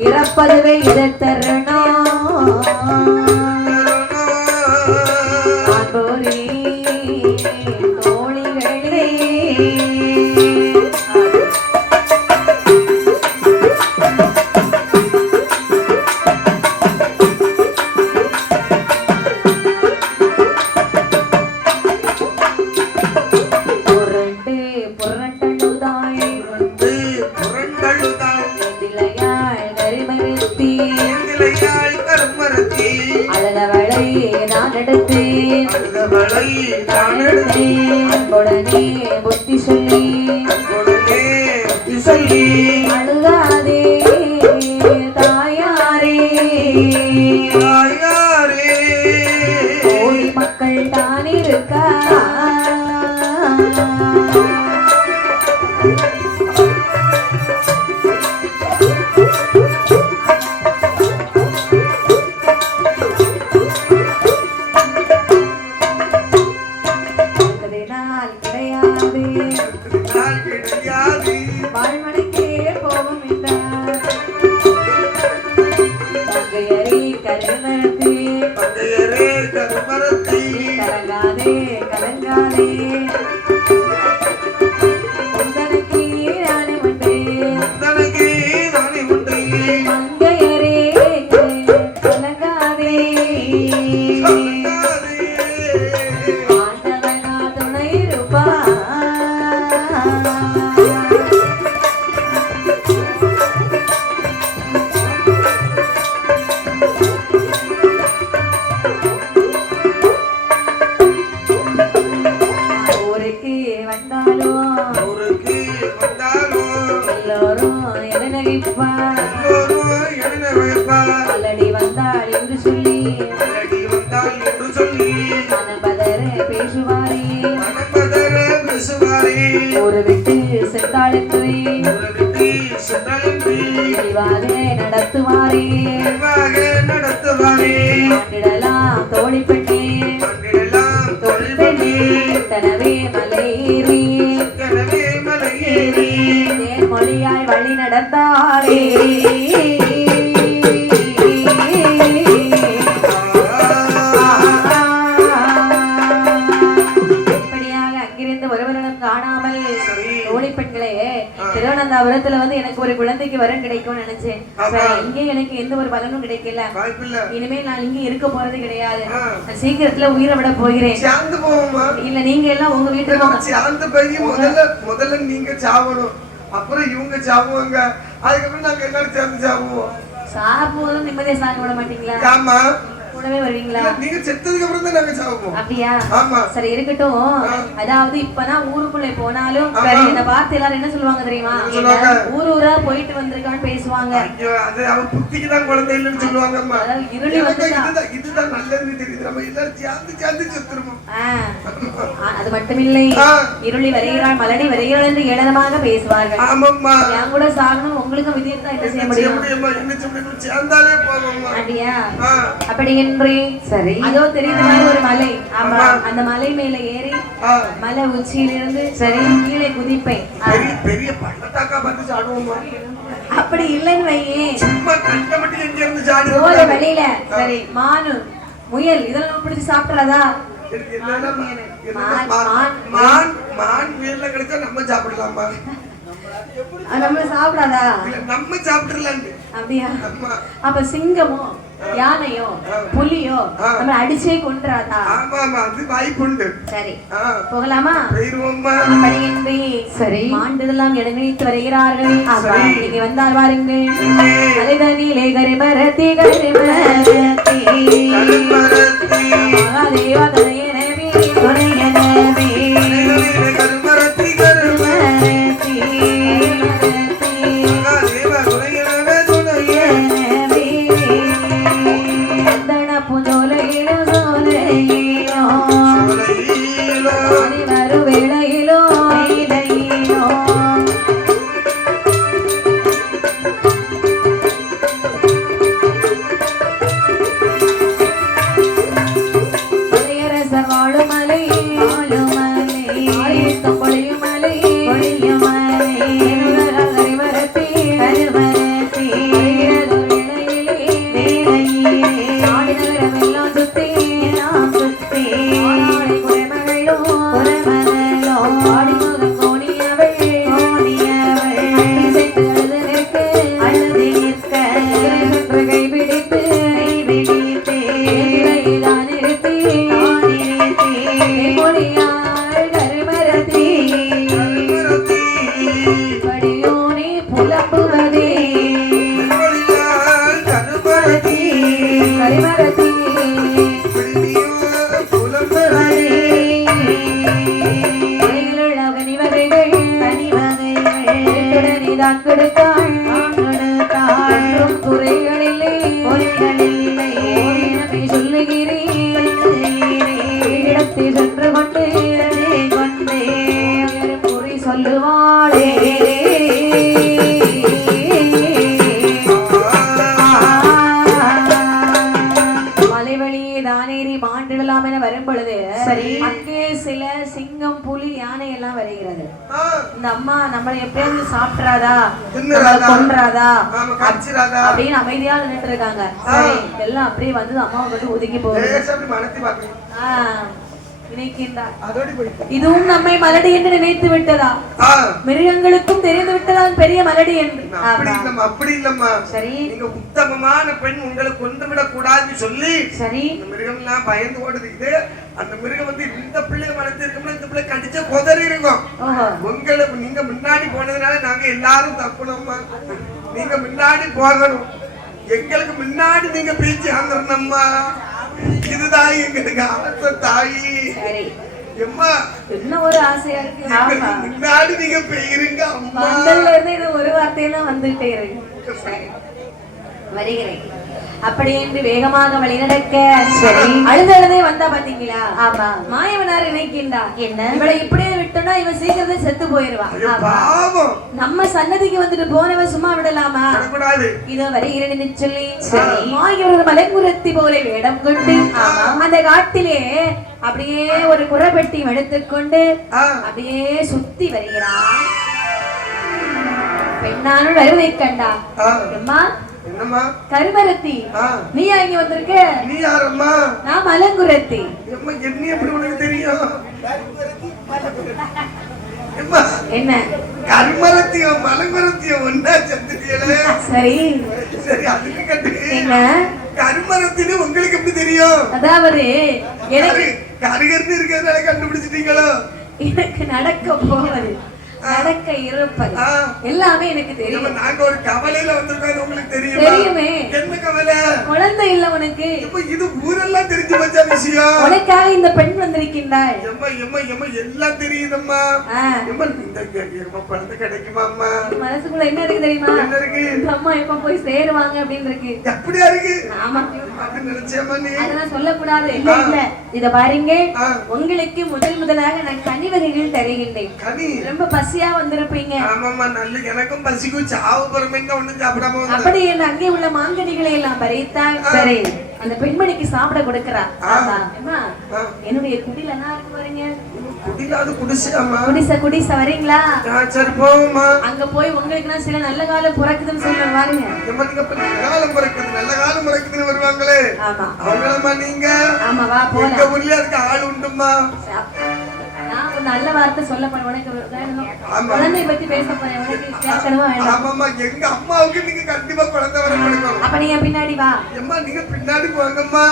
இறப்பதுவே இதை தருணம் தோழிகளே. அன்புடனே புத்தி சொல்லி அழுகாதே தாயாரே, கோடி மக்கள் தான் இருக்கா. வாழ்மனைக்கே போவோம் என்றார் கருமரத்தி கலங்காதே உந்தனக்கு நானே உண்டே மங்கையரே கலங்காதே ஆண்டவனா துணை இருப்பா. எல்லோரும் அல்லடி வந்தாள் என்று சொல்லி மனபதர பேசுவாரே, ஒரு விட்டு சென்றாள் என்று தெளிவாக நடத்துவாரே. ஆண்டிடலாம் தோழி பெண்ணே தனவே மலையேறி மொழியாய் வழி நடந்தாரே. இப்படியாக அங்கிருந்து ஒருவரிடம் காணாமல் தோழி பெண்களே திருவனந்தபுரத்துல வந்து எனக்கு ஒரு குழந்தைக்கு வரம் கிடைக்கும்னு நினைச்சேன். இங்கே எனக்கு எந்த ஒரு பலனும் கிடைக்கல. இனிமேல் நான் இங்கே இருக்க போறது கிடையாது. சீக்கிரத்துல உயிரை விட போகிறேன். இல்ல நீங்க எல்லாம் உங்க வீட்டுக்கு முதல்ல நீங்க சாவணும், அப்புறம் இவங்க சாவுவாங்க, அதுக்கப்புறம் நாங்க எல்லாரும் சேர்ந்து சாவுவோம். சாப்பிடுவோம் நிம்மதியா சாப்பிட விட மாட்டீங்களா? ஆமா, கூடவே வருவீங்களா? நீங்க செத்ததுக்கு அப்புறம் தான் நாங்க சாவுவோம். அப்படியா? ஆமா. சரி இருக்கட்டும். அதாவது இப்பதான் ஊருக்குள்ள போனாலும் இந்த பார்த்து எல்லாரும் என்ன சொல்லுவாங்க தெரியுமா? ஊர் ஊரா போயிட்டு வந்திருக்கான்னு பேசுவாங்க. ஐயோ, அது அவ புத்திக்கு தான் குழந்தை இல்லைன்னு சொல்லுவாங்க. அம்மா, அதாவது இருளி இதுதான் நல்லதுன்னு தெரியுது. நம்ம எல்லாரும் சேர்ந்து செத்துருவோம். அது மட்டுமில்லை, இருளி வருகிறாள் மலடி வருகிறாள் என்று ஏளனமாக பேசுவார்கள். ஆமாம்மா, என் கூட சாகணும் உங்களுக்கும் விதியை தான் என்ன செய்ய முடியும்? சேர்ந்தாலே போவோம். அப்படியா? அப்படி சரி, அதோ தெரியுது ஒரு மலை. ஆமா, அந்த மலை மேல ஏறி மலை உச்சியிலிருந்து சரி கீழே குதிப்பேன். பெரிய பள்ளத்தாக்கா பார்த்து சாடுவோமா? அப்படி இல்லைன்னு வையே, சும்மா கண்ட மட்டும் எங்க இருந்து சாடுவோம். போற வழியில சரி மானு முயல் இதெல்லாம் நம்ம பிடிச்சு சாப்பிடறதா? மான் முயல்ல கிடைச்சா நம்ம சாப்பிடலாமா? நம்ம சாப்பிடாதா? நம்ம சாப்பிடலாம். அப்படியா? அப்ப சிங்கமோ யானையோ புலியோ நம்ம அடிச்சே கொன்றாதா? ஆமா ஆமா, அது வாய்ப்புண்டு. சரி போகலாமா? போயிடுவோம்மா. சரி மாண்டுதெல்லாம் இடநினைத்து வருகிறார்கள். நீங்க வந்தால் வாருங்கள். அலைதனிலே கரிமரத்தி கரிமரத்தி மகாதேவ கரையனவே துணையனவே கரிமரத்தி கரிமரத்தி மகாதேவ கரையனவே துணையனவே வந்தன புஜோலையிலோ சோலையிலோ சோலையிலோ வரு வேளையிலோ வேளையிலோ மலையரசர் வாழும் மலை வாழும் மலை ஆரியத்தம் பொழியும் மலை பொழியும் மலை கரிமரத்தி கரிமரத்தி வேளையிலே வேளையிலே நாடு நகரமெல்லாம் சுத்தி எல்லாம் சுத்தி ஆடி குறைமகளோ குறைமகளோ ஆடிமுகம் கோணியவள் கோணியவள் இசைத்து அழுது நிற்க அழுது நிற்க சென்று கைபிடித்து கைபிடித்து இலைதான் நிறுத்தி தான் நிறுத்தி மொழியாள் கருமரத்தி படியோனே புலம்புவதே கருமரத்தி கரிமரத்தி தான் கொடுத்தாள் கொடுத்தாள் குறைகளில்லை குறைகளில்லை ஓரினமை சொல்லுகிறேன் இடத்தை சென்று கொண்டே கொண்டே குறி சொல்லுவாளே மலைவழியே தானேறி மாண்டிடலாம் என வரும் பொழுது சரி அங்கே சில சிங்கம் புலி யானை எல்லாம் வருகிறது. இந்த அம்மா நம்மளை எப்பயாவது சாப்பிட்றாதா கொன்றாதா அப்படின்னு அமைதியா நின்று இருக்காங்க. எல்லாம் அப்படியே வந்து அம்மாவை கொண்டு ஒதுக்கி போகுது. இதுவும் நம்மை மலடி என்று நினைத்து விட்டதா? மிருகங்களுக்கும் தெரிந்து விட்டதான் பெரிய மலடி என்று. அப்படி இல்லம்மா. சரி, நீங்க உத்தமமான பெண், உங்களை கொண்டு விட கூடாதுன்னு சொல்லி சரி மிருகம் எல்லாம் பயந்து ஓடுது. இது அந்த மிருகம் வந்து இந்த பிள்ளைய வளர்த்திருக்கோம்னா இந்த பிள்ளை கடிச்சா கொதறி இருக்கும். உங்களுக்கு நீங்க முன்னாடி போனதுனால நாங்க எல்லாரும் தப்புனோம்மா. நீங்க முன்னாடி போகணும், எங்களுக்கு முன்னாடி நீங்க பேச்சு ஆங்கறணும்மா. இதுதான் எங்களுக்கு ஆசை தாயி. எம்மா என்ன ஒரு ஆசையா இருக்கு. முன்னாடி நீங்க போயிருங்க அம்மா. மந்தல்ல இருந்து இது ஒரு வார்த்தையெல்லாம் வந்துட்டே இருக்கு. சரி வருகிறேன். அப்படி என்று வேகமாக வழிநடக்க அழுதழுதே வந்தா பாத்தீங்களா? ஆமா, மாயவனார் நினைக்கின்றார் என்ன இவளை இப்படியே விட்டோம்னா இவன் சீக்கிரத்தை செத்து போயிருவா. நம்ம சன்னதிக்கு வந்துட்டு போனவன் சும்மா விடலாமா? இதோ வருகிறேன்னு சொல்லி மாயவர் மலைங்குரத்தி போல வேடம் கொண்டு அந்த காட்டிலே அப்படியே ஒரு குறப்பெட்டி எடுத்துக்கொண்டு அப்படியே சுத்தி வருகிறான். பெண்ணானுள் வருவதை கண்டா. அம்மா என்னம்மா கருமரத்தி, நீ இங்க வந்திருக்க? நீ யாரம்மா? நான் மலங்குரத்தி. அம்மா என்ன எப்படி உனக்கு தெரியும்? என்ன கருமரத்தையும் மலமரத்தையும் ஒன்னா சந்திரியல. சரி சரி அதுக்கு கண்டு என்ன கருமரத்தின்னு உங்களுக்கு எப்படி தெரியும்? அதாவது எனக்கு கருகர்னு இருக்கிறதால கண்டுபிடிச்சிட்டீங்களோ? எனக்கு நடக்க போவது நடக்க இருப்பது எல்லாமே எனக்கு தெரியும். நாங்க ஒரு கவலையில வந்திருக்கோம், உங்களுக்கு தெரியும்? தெரியுமே. என்ன கவலை? குழந்தை இல்ல உனக்கு. இப்ப இது ஊரெல்லாம் தெரிஞ்சு வச்ச விஷயம். உனக்காக இந்த பெண் வந்திருக்கின்றாய். எம்மா எம்மா எம்மா எல்லாம் தெரியுதம்மா. எம்மா இந்த குழந்தை கிடைக்குமா அம்மா? மனசுக்குள்ள என்ன இருக்கு தெரியுமா? என்ன இருக்கு? அம்மா எப்ப போய் சேருவாங்க அப்படின்னு இருக்கு. அப்படியா இருக்கு? ஆமா. அப்படி நினைச்சேம்மா நீ. அதெல்லாம் சொல்லக்கூடாது. இல்ல இல்ல இத பாருங்க, உங்களுக்கு முதலாக நான் கனி வகைகள் தருகின்றேன். கனி ரொம்ப பசியா வந்திருப்பீங்க. ஆமாம்மா, நல்ல எனக்கும் பசிக்கும். சாவு பரமெங்க ஒண்ணும் சாப்பிடாம வந்தேன். அப்படி என்ன அங்கே உள்ள மாங்கனிகளை எல்லாம் பறித்தால் சரி அந்த பெண்மணிக்கு சாப்பிட கொடுக்கறா. அம்மா என்னுடைய குடில என்ன இருக்கு பாருங்க. குடிலாது குடிசையாமா? குடிசை வரீங்களா? சரி போவோம்மா. அங்க போய் உங்களுக்கு சில நல்ல காலம் பிறக்குதுன்னு சொல்ல பாருங்க. காலம் பிறக்குது நல்ல காலம் பிறக்குதுன்னு வருவாங்களே. ஆமா அவங்களமா நீங்க? ஆமா வா போலாம். எங்க ஊர்ல அதுக்கு ஆள் உண்டுமா? நான் ஒரு நல்ல வார்த்தை சொல்ல போறேன். உனக்கு குழந்தைய பத்தி பேச போறேன். உனக்கு கேட்கணுமா வேண்டாம்? ஆமாம்மா, எங்க அம்மாவுக்கு நீங்க கண்டிப்பா குழந்தை வர கொடுக்கணும். அப்ப நீங்க பின்னாடி வா. அம்மா நீங்க பின்னாடி போங்கம்மா,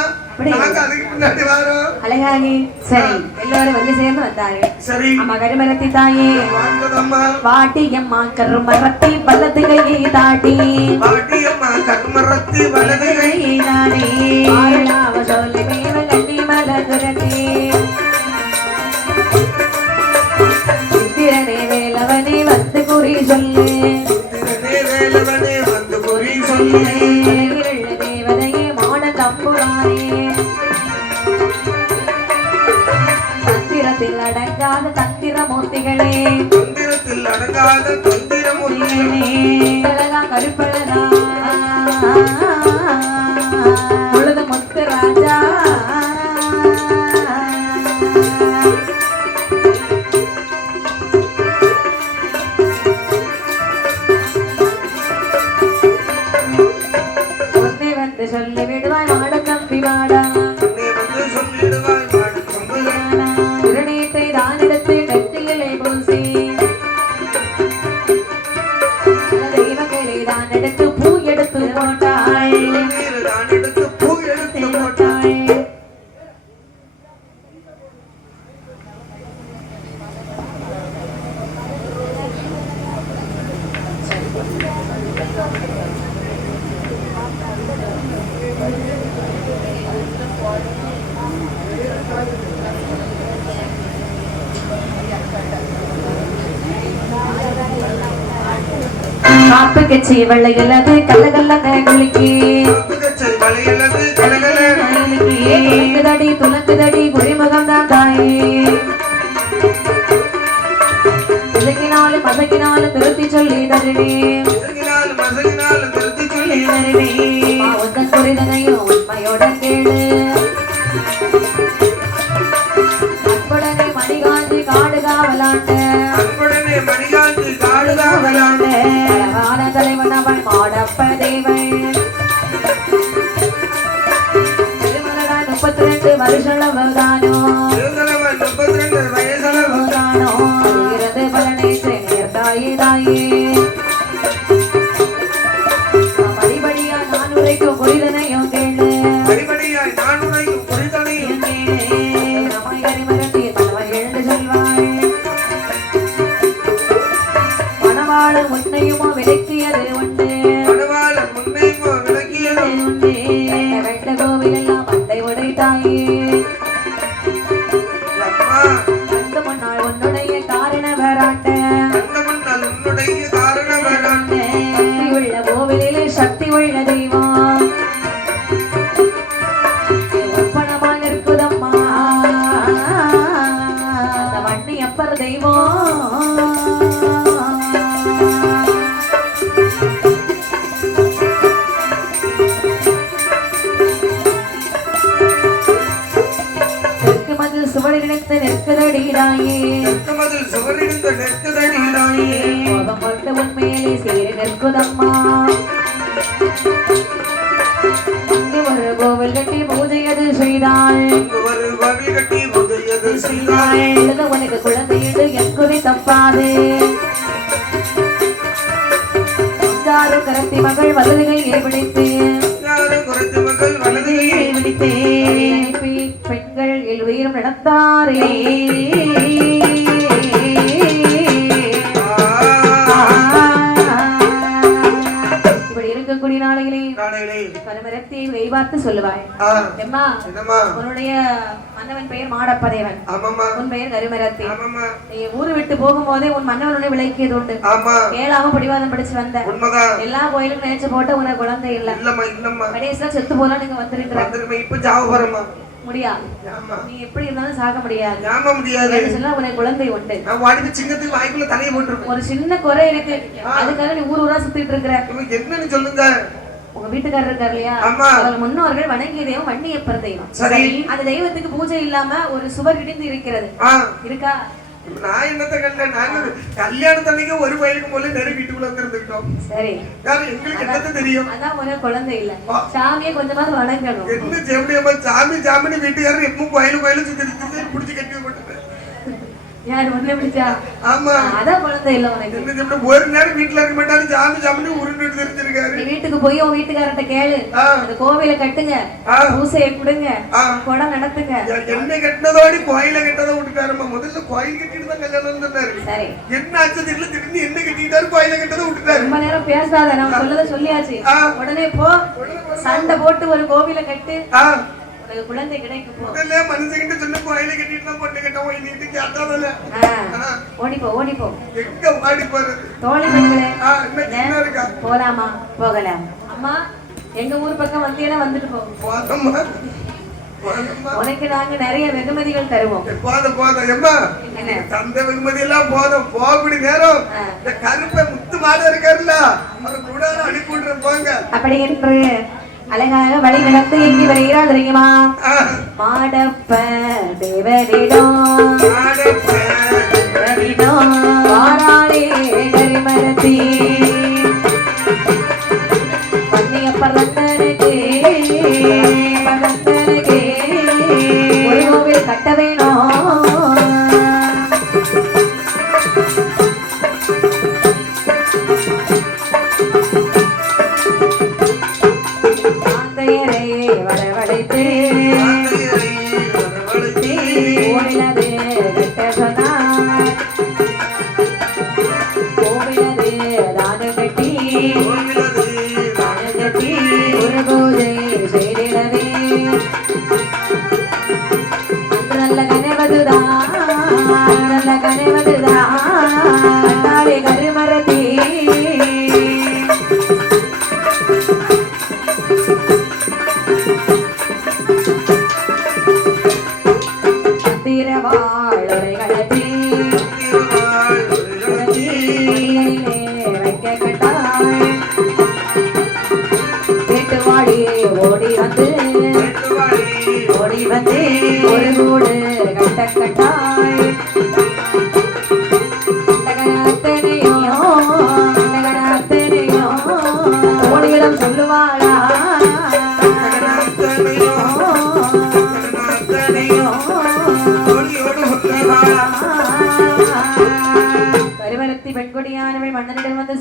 நாங்க அதுக்கு பின்னாடி வரோம். அழகாகி சரி எல்லாரும் வந்து சேர்ந்து வந்தாரு. சரி அம்மா கருமரத்தி தாயே வாங்கதம்மா. வாட்டியம்மா கருமரத்தி வலது கையை தாட்டி. வாட்டியம்மா கருமரத்தி வலது கையை தாட்டி. ஆரலாவ சொல்லி மேல கண்ணி மலகுரத்தி. சித்திரனே வேலவனே வந்து குறி சொல்லு. சித்திரனே வேலவனே வந்து குறி சொல்லு. தேவதையே மாட தம்புரானே. தந்திரத்தில் அடங்காத தந்திர மூர்த்திகளே. தந்திரத்தில் அடங்காத தந்திர மூர்த்திகளே. பழகா கருப்பழகா பொழுது முத்து ராஜா. சொல்லி விடுவாய் மாட தம்பி மாடா. திருநீட்டை தான் எடுத்து நெற்றியிலே பூசி. தெய்வங்களை தான் எடுத்து பூ எடுத்து போட்டாய். காப்பு கச்சி வெள்ளையல்லது கல்லகல்லத குளிக்கி. துலக்குதடி குடிமுகம் தான் தாயே. மசக்கினாலும் திருத்தி சொல்லி தருவே. உந்தன் குறிதனையும் உண்மையுடன் கேளு. அன்புடனே மணிகாஞ்சி காடு காவலாண்ட. அழகான தலைவன் அவன் மாடப்ப தேவன். 32 வருஷளவுதானோ. இருந்து பலனேற்று நேர்ந்தாயே தாயே. படிபடியா நான் உரைக்கும் புரிதனையும் கேளு. மணவாளன் முன்னையுமோ விளக்கியது உண்டு. கண்ட கோவில் எல்லாம் மண்டை உடைத்தாயே. கண்டு முன்னாள் உன்னுடைய காரணவராட்ட. சக்தி உள்ள கோவிலிலே சக்தி உள்ள தெய்வம். ஒப்பனமாக இருக்குதம்மா அந்த வண்ணி அப்பர் தெய்வம். சுவரிழந்து நிற்குதடிதாயே. கோபம் கொண்டு உண்மையிலே சேரி நிற்குதம்மா. ஒரு கோவில் கட்டி பூஜையது செய்தாள். உனக்கு குழந்தை என்று என் குறி தப்பாது. மகள் வலதுகை ஏற்படுத்து மகள் வலதுகை ஏற்படுத்து பெண்கள் உயிரும் நடந்தாரே இருக்கக்கூடிய நாளைகளே கருமரத்தை வைவார்த்து சொல்லுவாய் எம்மா உன்னுடைய மன்னவன் பெயர் மாடப்பதேவன் உன் பெயர் கருமரத்தி நீ ஊரு விட்டு போகும்போதே உன் மன்னவனுடைய விளக்கியது உண்டு ஏழாம பிடிவாதம் படிச்சு வந்த எல்லா கோயிலுக்கும் நினைச்சு போட்ட உனக்கு குழந்தை இல்ல கடைசியா செத்து போலாம் நீங்க வந்திருக்கிற முடியா நீ எப்படி இருந்தாலும் சாக முடியாது உனக்கு குழந்தை உண்டு ஒரு சின்ன குறை இருக்கு அதுக்காக நீ ஊர் ஊரா சுத்திட்டு இருக்கிற என்னன்னு சொல்லுங்க உங்க வீட்டுக்காரர் இருக்காரு இல்லையா அவர் முன்னோர்கள் வணங்கிய தெய்வம் வன்னியப்பர் தெய்வம் அந்த தெய்வத்துக்கு பூஜை இல்லாம ஒரு சுவர் இடிந்து இருக்கிறது இருக்கா நான் என்னத்த கல்ல நாங்க கல்யாணத்தன்னைக்கு ஒரு வயலுக்கு போல நிறைய வீட்டுக்குள்ள வந்துருந்துட்டோம் சரி எங்களுக்கு என்னத்த தெரியும் அதான் ஒரு குழந்தை இல்ல சாமியை கொஞ்சமாவது வணங்கணும் என்ன ஜெவடியம்மா சாமி சாமின்னு வீட்டுக்காரர் எப்பவும் கோயிலு சுத்தி புடிச்சு கட்டி போட்டு யார் ஒண்ணு பிடிச்சா ஆமா அதான் குழந்தை இல்ல உனக்கு என்ன ஒரு நேரம் வீட்டுல இருக்க மாட்டாரு சாமி சாமின்னு உருண்டு தெரிஞ்சிருக்காரு நீ வீட்டுக்கு போய் உன் வீட்டுக்காரர்ட்ட கேளு அந்த கோவிலை கட்டுங்க பூசையை கொடுங்க குடம் நடத்துங்க என்ன கட்டினதோடி கோயில கட்டதை விட்டுட்டாருமா முதல்ல கோயில் கட்டிட்டு தான் கல்யாணம் சொன்னாரு சரி என்ன ஆச்சு தெரியல திடீர்னு என்ன கட்டிட்டாரு கோயில கட்டதை விட்டுட்டாரு ரொம்ப நேரம் பேசாத நான் சொல்லத சொல்லியாச்சு உடனே போ சண்டை போட்டு ஒரு கோவிலை கட்டு குழந்தை கிடைக்கும் முதல்ல மனுஷங்கிட்ட சொன்ன கோயில கட்டிட்டு தான் பொண்ணு கட்ட போய் நீட்டு கேட்டாதல ஓடிப்போ எங்க ஓடி போறது தோழி பெண்களே என்ன இருக்கா போலாமா போகலாம் அம்மா எங்க ஊர் பக்கம் வந்தீங்கன்னா வந்துட்டு போங்க உனக்கு நாங்க நிறைய வெகுமதிகள் தருவோம் போதும் எம்மா தந்த வெகுமதி எல்லாம் போதும் போகக்கூடிய நேரம் இந்த கருப்பை முத்து மாட இருக்காருல்ல அவரை கூட அனுப்பி விட்டுற போங்க அப்படி என்று அழகாக வழி நடந்து எங்கி வருகிறார் தெரியுமா மாடப்ப தேவரிடம் வாராளே கரிமரத்தி வன்னியப்பர் ரத்தனுக்கு ஒரு கோவில் கட்ட வேணும்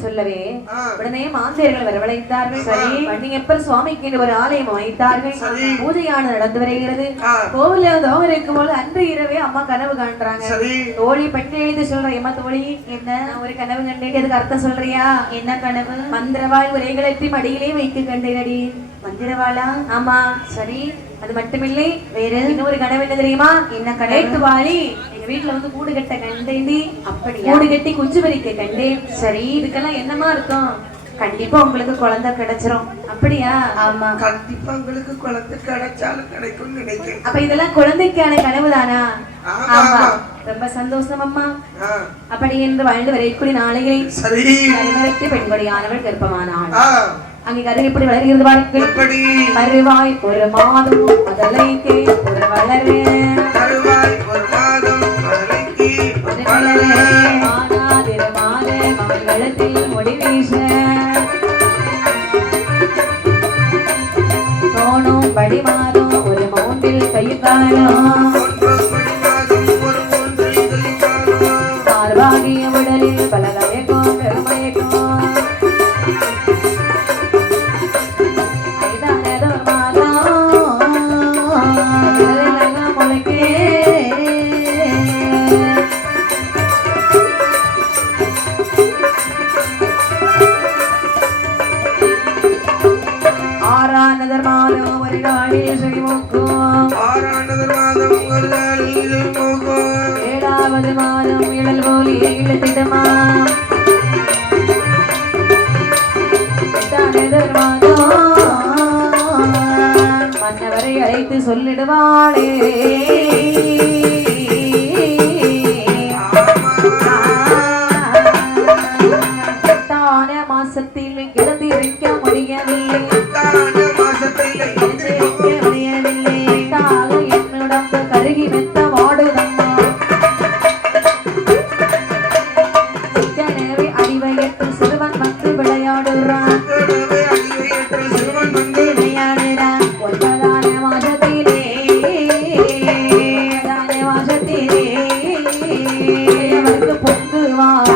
சொல்லவே உடனே மாந்தேர்கள் வரவழைத்தார்கள். வன்னியப்பர் சுவாமிக்கு ஒரு ஆலயம் அமைத்தார்கள். பூஜையானது நடந்து வருகிறது. கோவில தோகம் இருக்கும் போது அன்று இரவே அம்மா கனவு காண்றாங்க. தோழி பெண்ணை எழுதி சொல்றேன், அம்மா தோழி என்ன ஒரு கனவு கண்டேன், அதுக்கு அர்த்தம் சொல்றியா? என்ன கனவு? மந்திரவாள் உரைகளற்றி மடியிலே வைத்து கண்டேனடி. மந்திரவாளா? ஆமா. சரி, அது மட்டுமில்லை, வேறு இன்னொரு கனவு என்ன தெரியுமா? என்ன கனவு? வாழி எங்க வீட்டுல வந்து கூடு கட்ட கண்டேண்டி. அப்படியா? கூடு கட்டி குஞ்சு பறிக்க கண்டேன். சரி, இதுக்கெல்லாம் என்னமா இருக்கும்? கண்டிப்பா உங்களுக்கு குழந்தை கிடைச்சிரும். அப்படியா? ஆமா, கண்டிப்பா உங்களுக்கு குழந்தை கிடைச்சாலும் கிடைக்கும் நினைக்கிறேன். அப்ப இதெல்லாம் குழந்தைக்கான கனவு தானா? ஆமா. ரொம்ப சந்தோஷம் அம்மா. அப்படி என்று வாழ்ந்து வரைக்கூடிய நாளையை பெண்கொடியானவள் கர்ப்பமானாள். அங்கே கரு எப்படி வளர்கிறது பாருங்கள். கருவாய் ஒரு மாதம் முதலைக்கு ஒரு வளரு. கருவாய் ஒரு மாதம் முதலைக்கு ஒரு வளரு. மானாதிரு மாத மங்களத்தில் முடி வீச தோணும் படி மாதம் ஒரு மௌண்டில் கையுக்காலும் பார்வாகிய உடலில் பலகமயக்கும் பெருமயக்கும் இழுத்திடுமா மன்னவரை அழைத்து சொல்லிடுவாளே மாசத்தில் கிடந்திருக்க முடியவில்லை என்னுடம்பு கருகி மெத்த வாடுதம்மா சிக்கனவே அறிவையற்று சிறுவன் வந்து விளையாடுறான் ஒன்பதான மாசத்திலே அவருக்கு பொங்குவான்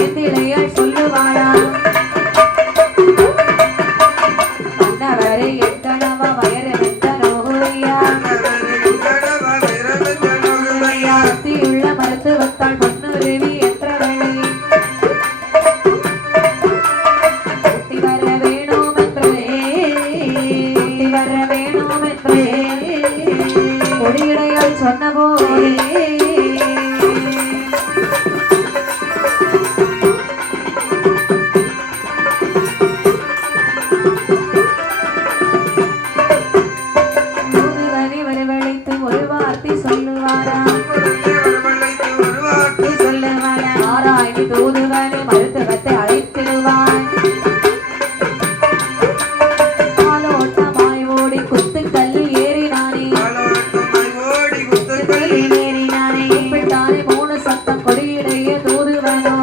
ஏந்திழையால் சொல்லுவாளா மன்னவரை எத்தனவா வயரெத்த நோகுவையா உள்ள மருத்துவத்தால் பொன்னுருவி என்றவளை குட்டி வர வேணும் என்றே கொடியிடையால் சொன்ன போதே தூதுவனை மருத்துவத்தை அழைத்திடுவான் ஆலோட்டமாய் ஓடி குத்துக்கல்லில் ஏறினானே இப்படித்தானே 3 சத்தம் கொடியிடையே தூதுவனோ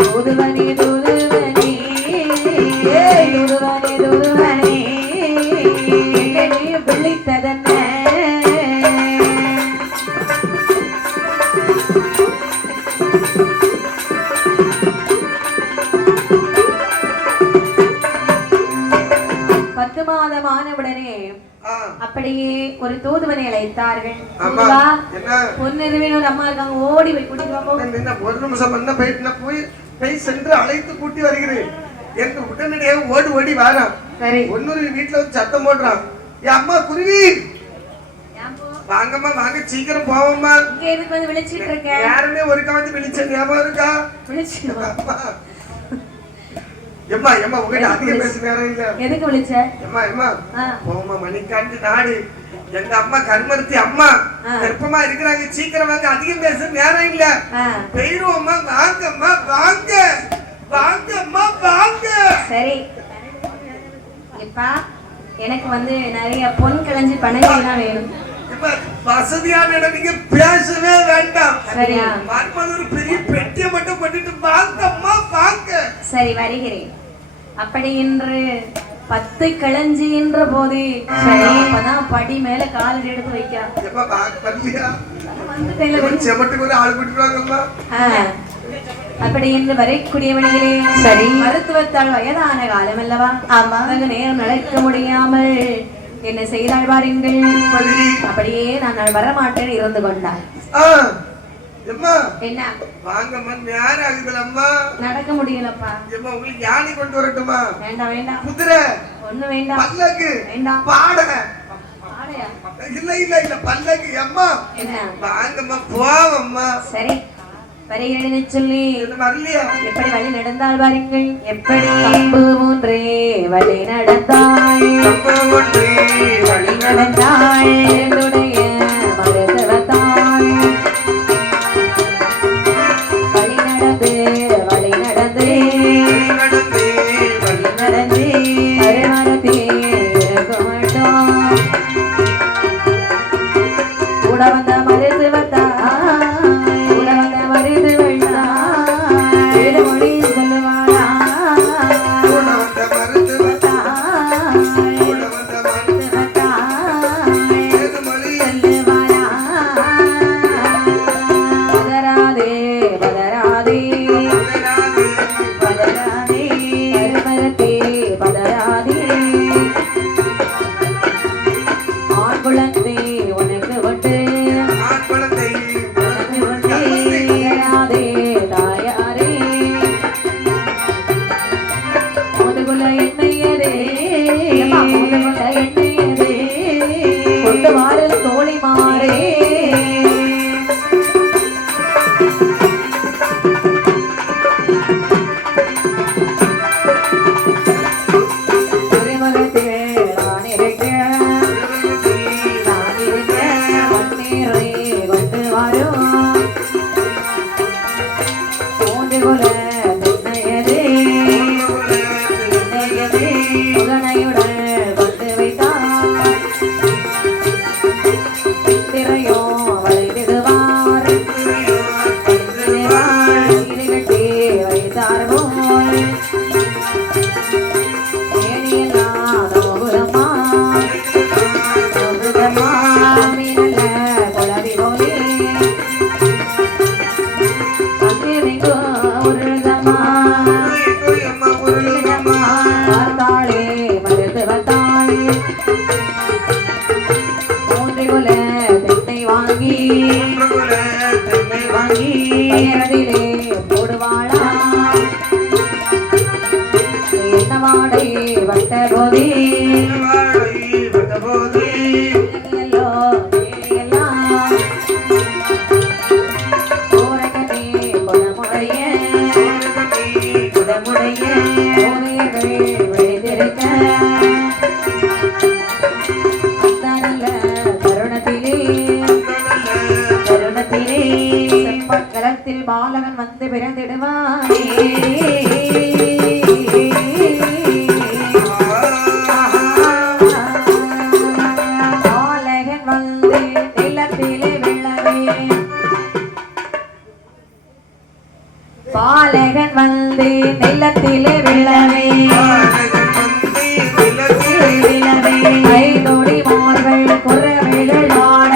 தூதுவனே தூதுவனே தூதுவனே தூதுவனே விழித்ததென்ன மாதமானவுடனே அப்படியே ஒரு தூதுவனை அழைத்தார்கள். பொன்னிருவின் ஒரு அம்மா இருக்காங்க, ஓடி போய் கூட்டிட்டு வா. ஒரு நிமிஷம் என்ன போய் சென்று அழைத்து கூட்டி வருகிறேன் என்று உடனடியாக ஓடி ஓடி வாரான். சரி, ஒன்னொரு வீட்டுல வந்து சத்தம் போடுறான், என் அம்மா குருவி வாங்கம்மா வாங்க சீக்கிரம் போவோம்மா. இங்க எதுக்கு வந்து விழிச்சிட்டு இருக்க? யாருமே ஒருக்கா வந்து விழிச்சேன் ஞாபகம் இருக்கா? விழிச்சிடுவா எம்மா எம்மா உங்ககிட்ட அதிக பேச நேரம் இல்ல. எதுக்கு விழிச்ச? எம்மா எம்மா போமா மணிக்காண்டு நாடு எங்க அம்மா கருமருத்தி அம்மா கர்ப்பமா இருக்கிறாங்க, சீக்கிரம் வாங்க, அதிகம் பேச நேரம் இல்ல. போயிடுவோம்மா, வாங்கம்மா வாங்க வாங்கம்மா வாங்க. சரி இப்பா எனக்கு வந்து நிறைய பொன் கிளஞ்சி பணங்கள்லாம் வேணும். வசதியான இடம், நீங்க பேசவே வேண்டாம். சரியா? ஒரு பெரிய பெட்டியை மட்டும் கொண்டுட்டு வாங்கம்மா வாங்க. சரி வருகிறேன். அப்படி என்று 10 கிளஞ்சி என்ற போது அப்பதான் படி மேல கால் எடுத்து வைக்க அப்படி என்று வரக்கூடியவனிகளே. சரி, மருத்துவத்தால் வயதான காலம் அல்லவா? ஆமா, நேரம் நடக்க முடியாமல் என்ன செய்தாள் பாருங்கள். அப்படியே நான் வரமாட்டேன் இருந்து கொண்டாள். என்ன வாங்கம்மா, நேரம் ஆகுதுலம்மா, நடக்க முடியலப்பா. உங்களுக்கு யானை கொண்டு வரட்டுமா? வேண்டாம் வேண்டாம். குதிரை ஒண்ணு வேண்டாம். பல்லக்கு வேண்டாம். பாடை பாடையா? இல்ல இல்ல இல்ல பல்லக்கு. அம்மா என்ன வாங்கம்மா போவம்மா. சரி வருகிறேன்னு சொல்லி எப்படி வழி நடந்தால் பாருங்கள். எப்படி 3 வழி நடந்தாள், வழி நடந்தாள் என்னுடைய மருத்துவத்தாள். வழி நடந்து வழி நடந்து வழி நடந்து மறுமரத்தே இருக்க மாட்டோம். கூட வந்த மருத்துவத்தாள் சொல்லுவாரா என்னையதே மோந்து கொள்ள என்னையதே கொண்டு வாரு தோழி மாறே போடுவாளா என்ன வாடை வட்ட போதே பாலகன் வந்து பிறந்திடுவானே பாலகன் வந்து நிலத்திலே விழவே பாலகன் வந்து நிலத்திலே விழவே ஐநொடி மார்கள் குறவைகள் ஆட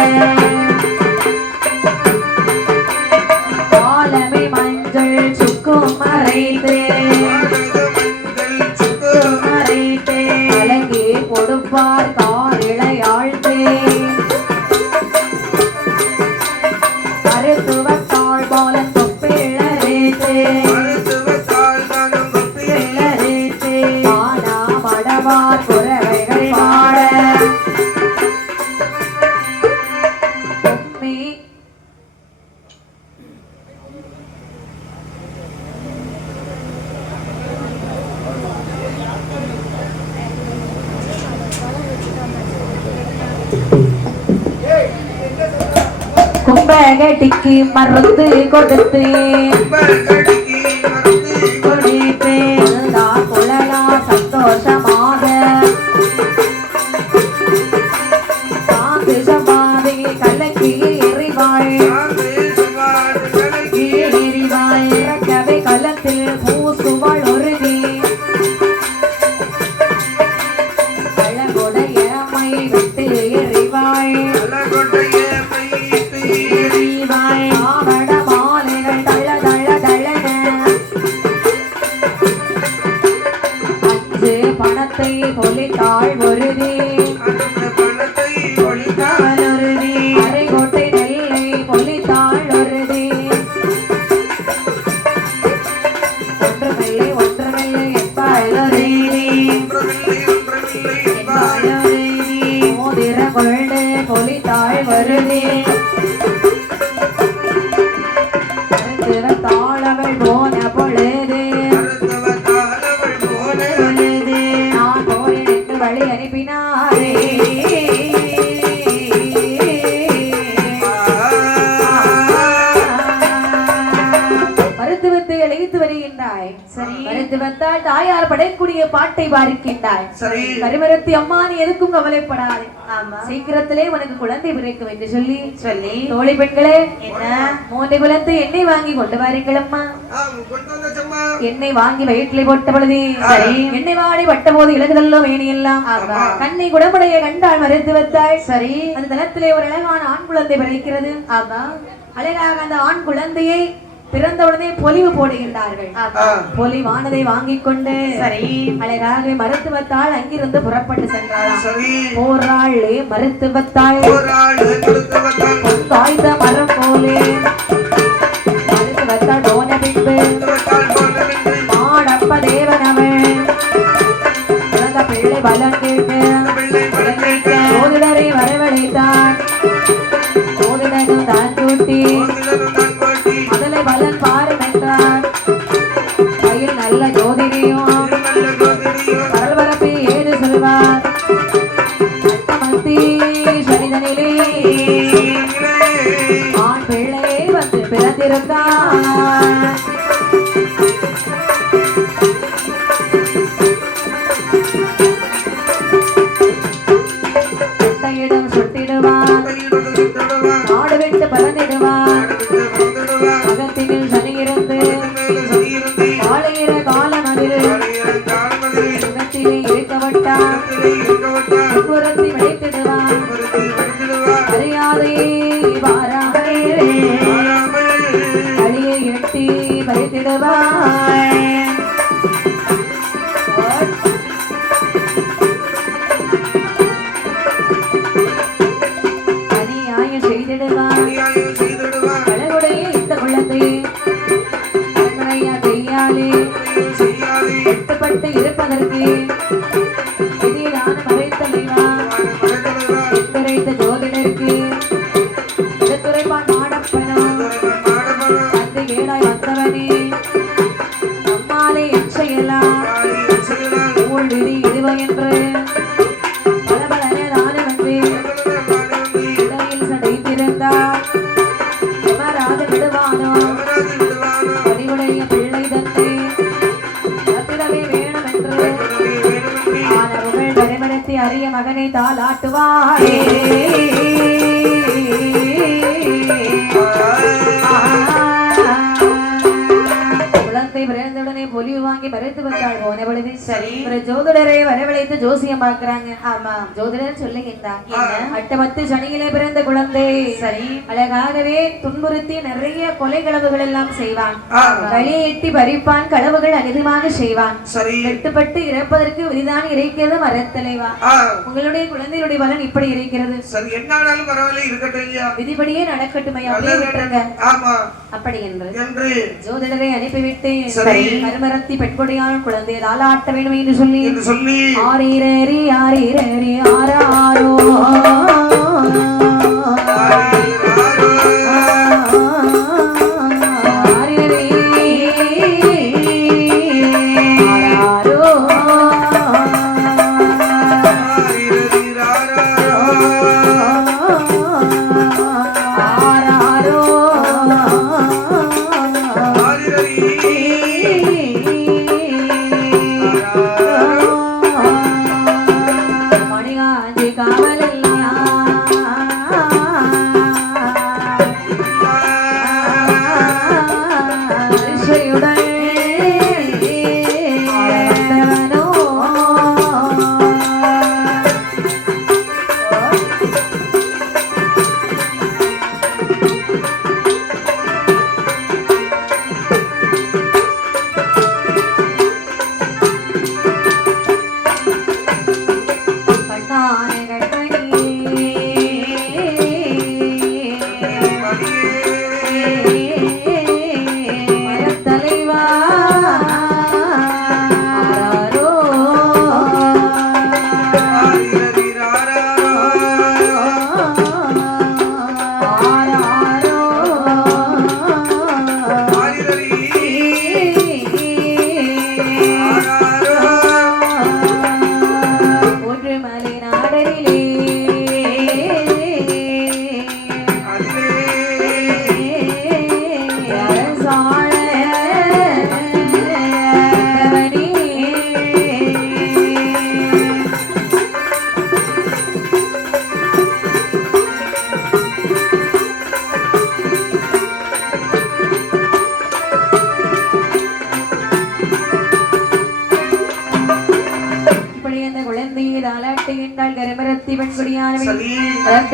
அலங்கி கொடுப்பார் காரிழையாழ்த்தே மருத்துவத்தாள் போல தொப்பிழரேத்து ஆனா மடவார் குறவைகள் பாட கும்பகடிக்கு மருந்து கொடுத்து குழலா சந்தோஷமாக சாந்து சமாதி கலக்கி எறிவாள் இறக்கவை கலத்தில் பூசுவாள் ஒருதி அழகுடைய மை விட்டு எறிவாள் பணத்தை பொலித்தாள் ஒருதி அரைகோட்டை நெல்லை பொலித்தாள் ஒருதி ஒன்றுமில்லை என்பாள் மோதிர கொண்டு பொலித்தாள் வருதி தாளவள் போன பொழுது வழி அனுப்பினாரே மருத்துவத்தை அழைத்து வருகின்றாய். சரி, மருத்துவத்தால் தாயார் படைக்கூடிய பாட்டை பாரிக்கின்றாய். சரி, கருமரத்தி அம்மா நீ எதுக்கும் கவலைப்படாதே. ஆமா, சீக்கிரத்திலே உனக்கு குழந்தை பிறக்கும் என்று சொல்லி தோழி பெண்களே என்ன 3 குலத்து எண்ணெய் வாங்கி கொண்டு வாருங்கள் அம்மா. எண்ணெய் வாங்கி வயிற்றிலே போட்ட பொழுது எண்ணெய் வாடி பட்ட போது இலகுதல்லோ வேணியெல்லாம் கண்ணை குடமுடைய கண்டாள் மருத்துவத்தாள். சரி, அந்த தளத்திலே ஒரு அழகான ஆண் குழந்தை பிறக்கிறது. ஆமா, அழகாக அந்த ஆண் குழந்தையை பிறந்தவுடனே பொலிவு போடுகின்றார்கள். பொலிவானதை வாங்கிக் கொண்டு சரி அழகாக மருத்துவத்தாள் அங்கிருந்து புறப்பட்டு சென்றாளாம். போராளே மருத்துவத்தாள் காய்ந்த மரம் போலே மருத்துவத்தாள் போன பின்பு மாடப்ப தேவனவள் பிள்ளை பலன் கேட்க சோதிடரை வரவழைத்தான் சோதிடனும் தான் கூட்டி முதலை பலன் பாருமென்றார் கையில் நல்ல ஜோதிடையும் பரபரப்பை ஏது சொல்வார் அட்டமத்தி சனிதனிலே ஆண் பிள்ளை வந்து பிறந்திருந்தான் இடம் சுட்டிடுவான் நாடு விட்டு பறந்திடுவான் அகத்தினில் சனி இருந்து வாழையிற காலம் அதில் முகத்திலே இருக்கப்பட்டான் புறத்தி விளைத்திடுவான் அறியாதே வாராமல் அழியை எட்டி பறித்திடுவான் எட்டுப்பட்டு இருப்பதற்கு விதியிலான மறைத்தலைவா எட்டுரைத்த ஜோதிடருக்கு இடத்துரைப்பான் மாடப்பனும் வந்து ஏழாய் வந்தவனே நம்மாலே எச்சையெல்லாம் ஊழ் விதி இடுவ என்று பலபலனே தானே வந்து இடையில் சடைத்திருந்தார் எமராது விடுவானோ அறிவுடைய பிள்ளை தன்னை அரிய மகனை தாளாட்டுவாரே குழந்தை பிறந்தவுடனே பொலிவு வாங்கி மறைத்து வந்தாள் போன பொழுது சரி ஒரு ஜோதிடரை வரவழைத்து ஜோசியம் பார்க்கிறாங்க ஆமா ஜோதிடர் சொல்லுகின்றார் அட்டமத்து சனியிலே பிறந்த குழந்தை சரி அழகாகவே துன்புறுத்தி நிறைய கொலை களவுகள் எல்லாம் செய்வான் வழியை எட்டி பறிப்பான் களவுகள் அதிகமாக செய்வான் வெட்டுப்பட்டு இறப்பதற்கு விதிதான் இருக்கிறது மரத்தலைவா உங்களுடைய குழந்தையுடைய பலன் இப்படி இருக்கிறது சரி என்னாலும் பரவாயில்லை இருக்கட்டும் விதிபடியே நடக்கட்டும் அப்படியே விட்டுருங்க அப்படி என்று ஜோதிடரை அனுப்பிவிட்டு கருமரத்தி பெட்கொடியான குழந்தையை தாளாட்ட வேண்டும் என்று சொல்லி ஆரீரேரி ஆரீரேரி ஆராரோ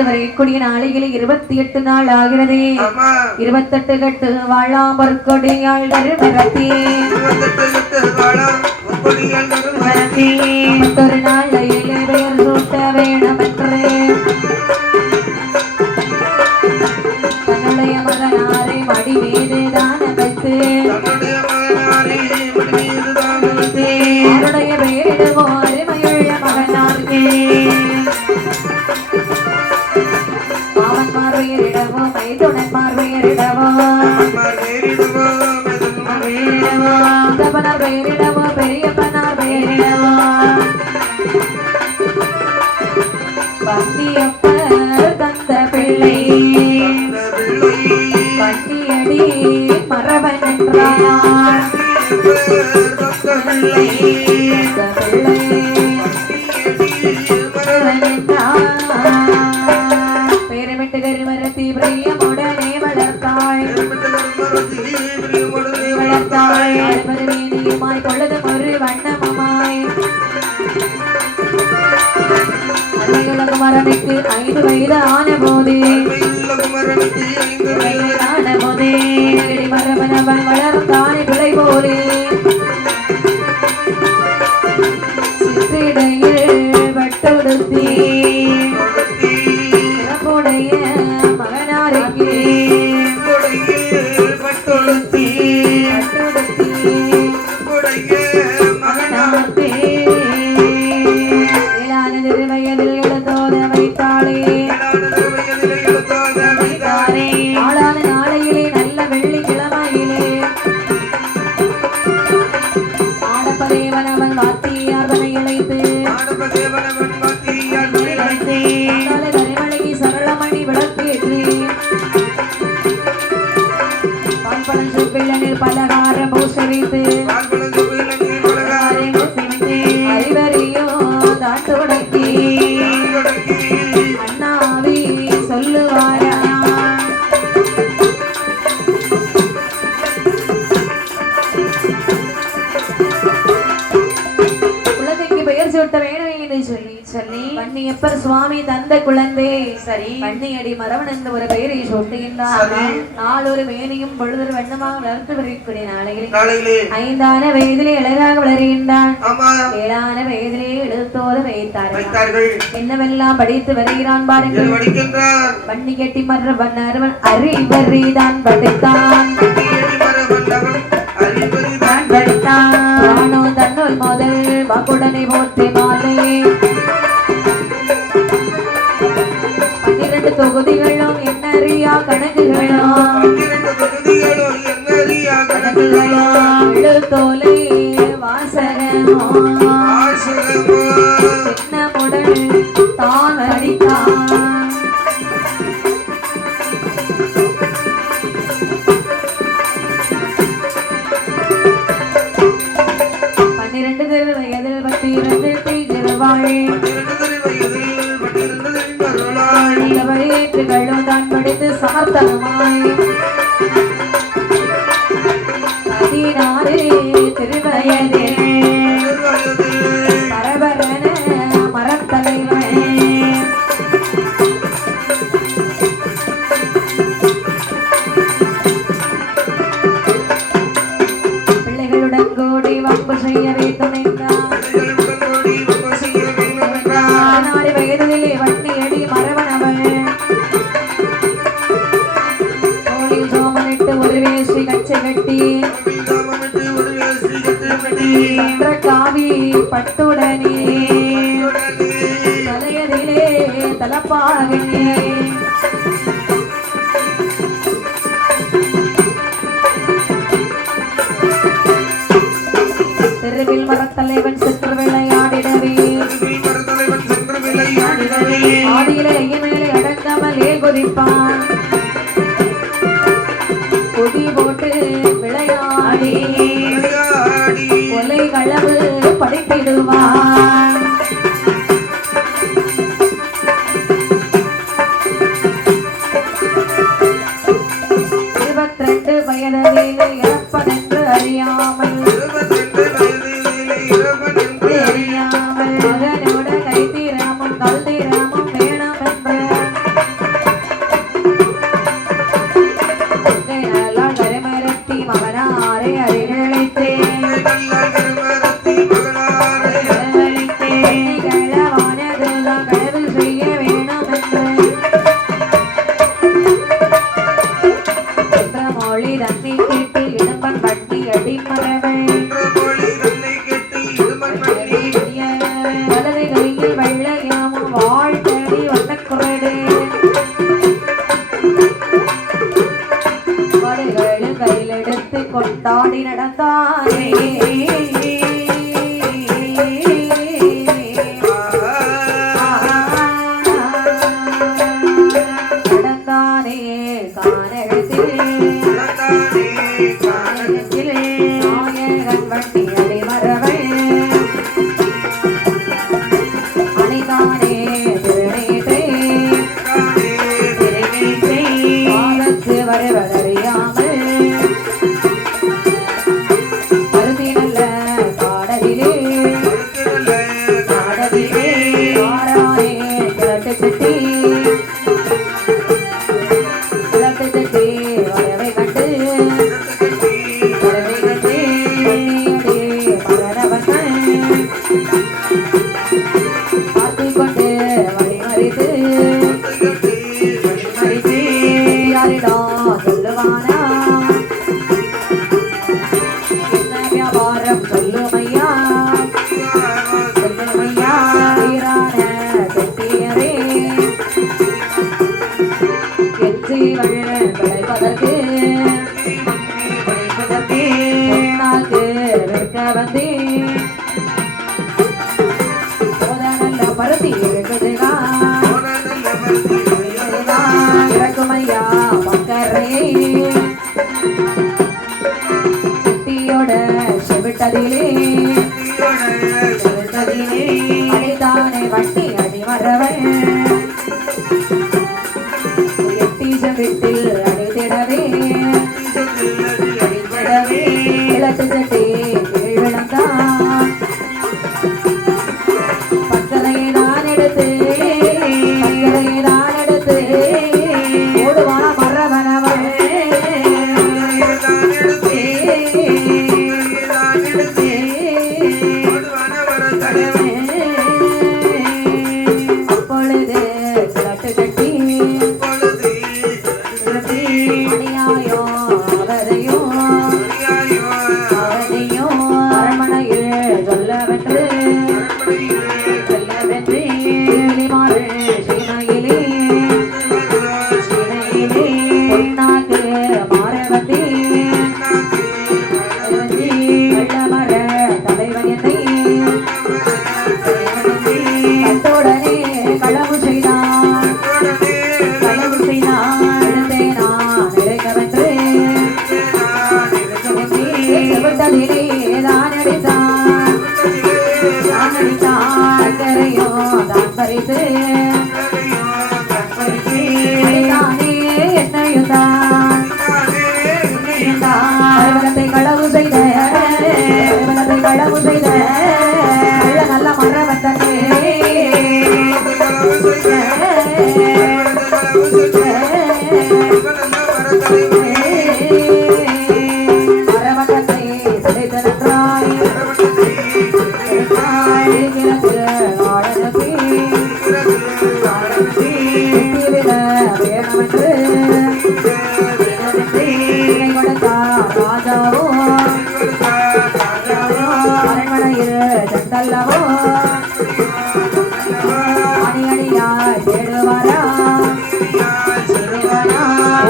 வரக்கூடிய நாளையில 28 நாள் ஆகிறது. 28 கட்டு வாழாம் பொற்கொடியாள் கருமரத்தி 31 நாளையில பெயர் சூட்ட வேணும் என்று தன்னுடைய மகனாரை மடி மீது தான வைத்து அவருடைய பேருமோ அருமையுள்ள குமரனுக்கு 5 வயது ஆன போது மரபனவன் வளர்ந்தானே பிள்ளை போலே சிற்றிடையில் வட்டொடுத்தி சிறப்புடைய மகனாருக்கு வயதில் எழுதோத வைத்தாளே ஆளான நாளையிலே நல்ல வெள்ளிக்கிழமையிலே ஆடப்பதேவன் அவன் வாத்தியார்தனை இழைத்து தனிமலைக்கு சரளமணி விளக்கேற்றி பால்பழம் சுப்பிள்ளனில் பலகார பூசரித்து அறிவறியோ தாட்டுடக்கி அண்ணாவி சொல்லுவாரா குழந்தைக்கு பெயர் சூட்ட வேணும் என்று சொல்லி வன்னியப்பர் சுவாமி தந்த குழந்தை சரி வன்னியடி மரவன் என்ற ஒரு பெயரை சூட்டுகின்றார் நாளொரு மேனியும் பொழுது வண்ணமாக வளர்த்து வரக்கூடிய நாளையிலே 5ஆன வயதிலே அழகாக வளர்கின்றான் 7ஆன வயதிலே எழுத்தோடு வைத்தார்கள் என்னவெல்லாம் படித்து வருகிறான் பாருங்கள் வன்னி கட்டி மரவன் அரவன் அறிவறிதான் படித்தான் தன்னுள் முதல் வாக்குடனை போற்றி மாலை 12 தொகுதிகளும் என்னறியா கணக்குகளும் எழுத்தோலை வாசகமோ சின்னமுடன் தான் அடித்தான் தான் படித்து சமர்த்தனமாய் 16 திருவயதே பரபரன மரத்தலைவன் 16 வயதிலே வன்னியடி மரவனவன் தோளில் சோமனிட்டு ஒரு வேஷ்டி கச்சை கட்டி காவி பட்டுடனே தலையதிலே தலப்பாகனே தெருவில் மரத்தலைவன் சென்று விளையாடிடவே ஆதியிலே மேலே அடங்காமலே குதிப்பான் கொடி போட்டு விளையாடி கொலை களவு படித்திடுவான் 22 வயதிலே இறப்பதென்று அறியாமல் மகனோட கைத்தீராமும் கல்தீராமும் வேணும் என்று நல்லால் கருமரத்தி மகனாரை அறிவிழைத்தே களவானதுதான் கடவு செய்ய வேணும் என்று மொழி தன்னை கேட்டு இடும்பன் வட்டி அடிமரவன் வலது கையில் வெள்ளையாமும் வாழ்த்தடி வண்ணக்குரடு வடுகளும் கையில் எடுத்து கொண்டாடி நடந்தானே நடந்தானே கானகத்தில் நாயகன் வண்டி அடிமரவன் வருவதறியாமல் அருதி நல்ல காடலிலே ஆராயே கிழட்டு படைப்பதற்கு நாக்கு விற்க வந்தே நல்ல பருத்தி இருக்குதுகா இறக்குமையா மக்கரையை சிட்டியோட செவிட்டதிலே அடிதானே வட்டி அடிமரவள் எட்டி செவிட்டில் அடித்திடவே இலட்டு சட்டி கீழ் விளந்தான் பக்கரையை தான் எடுத்து ஓடுவான மரவனவள் அப்பொழுது கிழட்டு கட்டி அநியாயோ அவரையும் அரண்மனையில் சொல்லவென்று மாறு சீமையிலே பொன்னாக்கு மாறவந்தே வெள்ளமர தலைவன் என்னை கட்டோடனே களவு செய்தான் எழுந்தே நான் இறைக்கவென்று செவிட்டதிலே தான் அடித்தான் சக்கரையோ தான் பறித்து தானே என்னையும் தான் அறிவலத்தை களவு செய்த நல்ல மரவன் தன்னே மரவட்டத்தை சிதைத்தனன்றாய் வேணமென்று ராஜாவோ அரண்மனையில் சென்றல்லவோ அணியணியாய் தேடுவாரா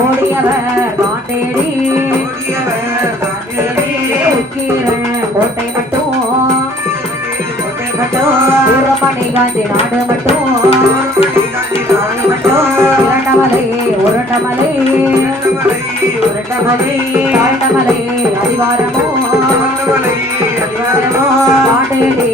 ஓடியவர் காண்டேடி உக்கீரன் கோட்டை மட்டும் ஊரமணி காஞ்சி நாடு மட்டும் உருண்டமலை தாழ்ந்தமலை அடிவாரமோ பாண்டேடி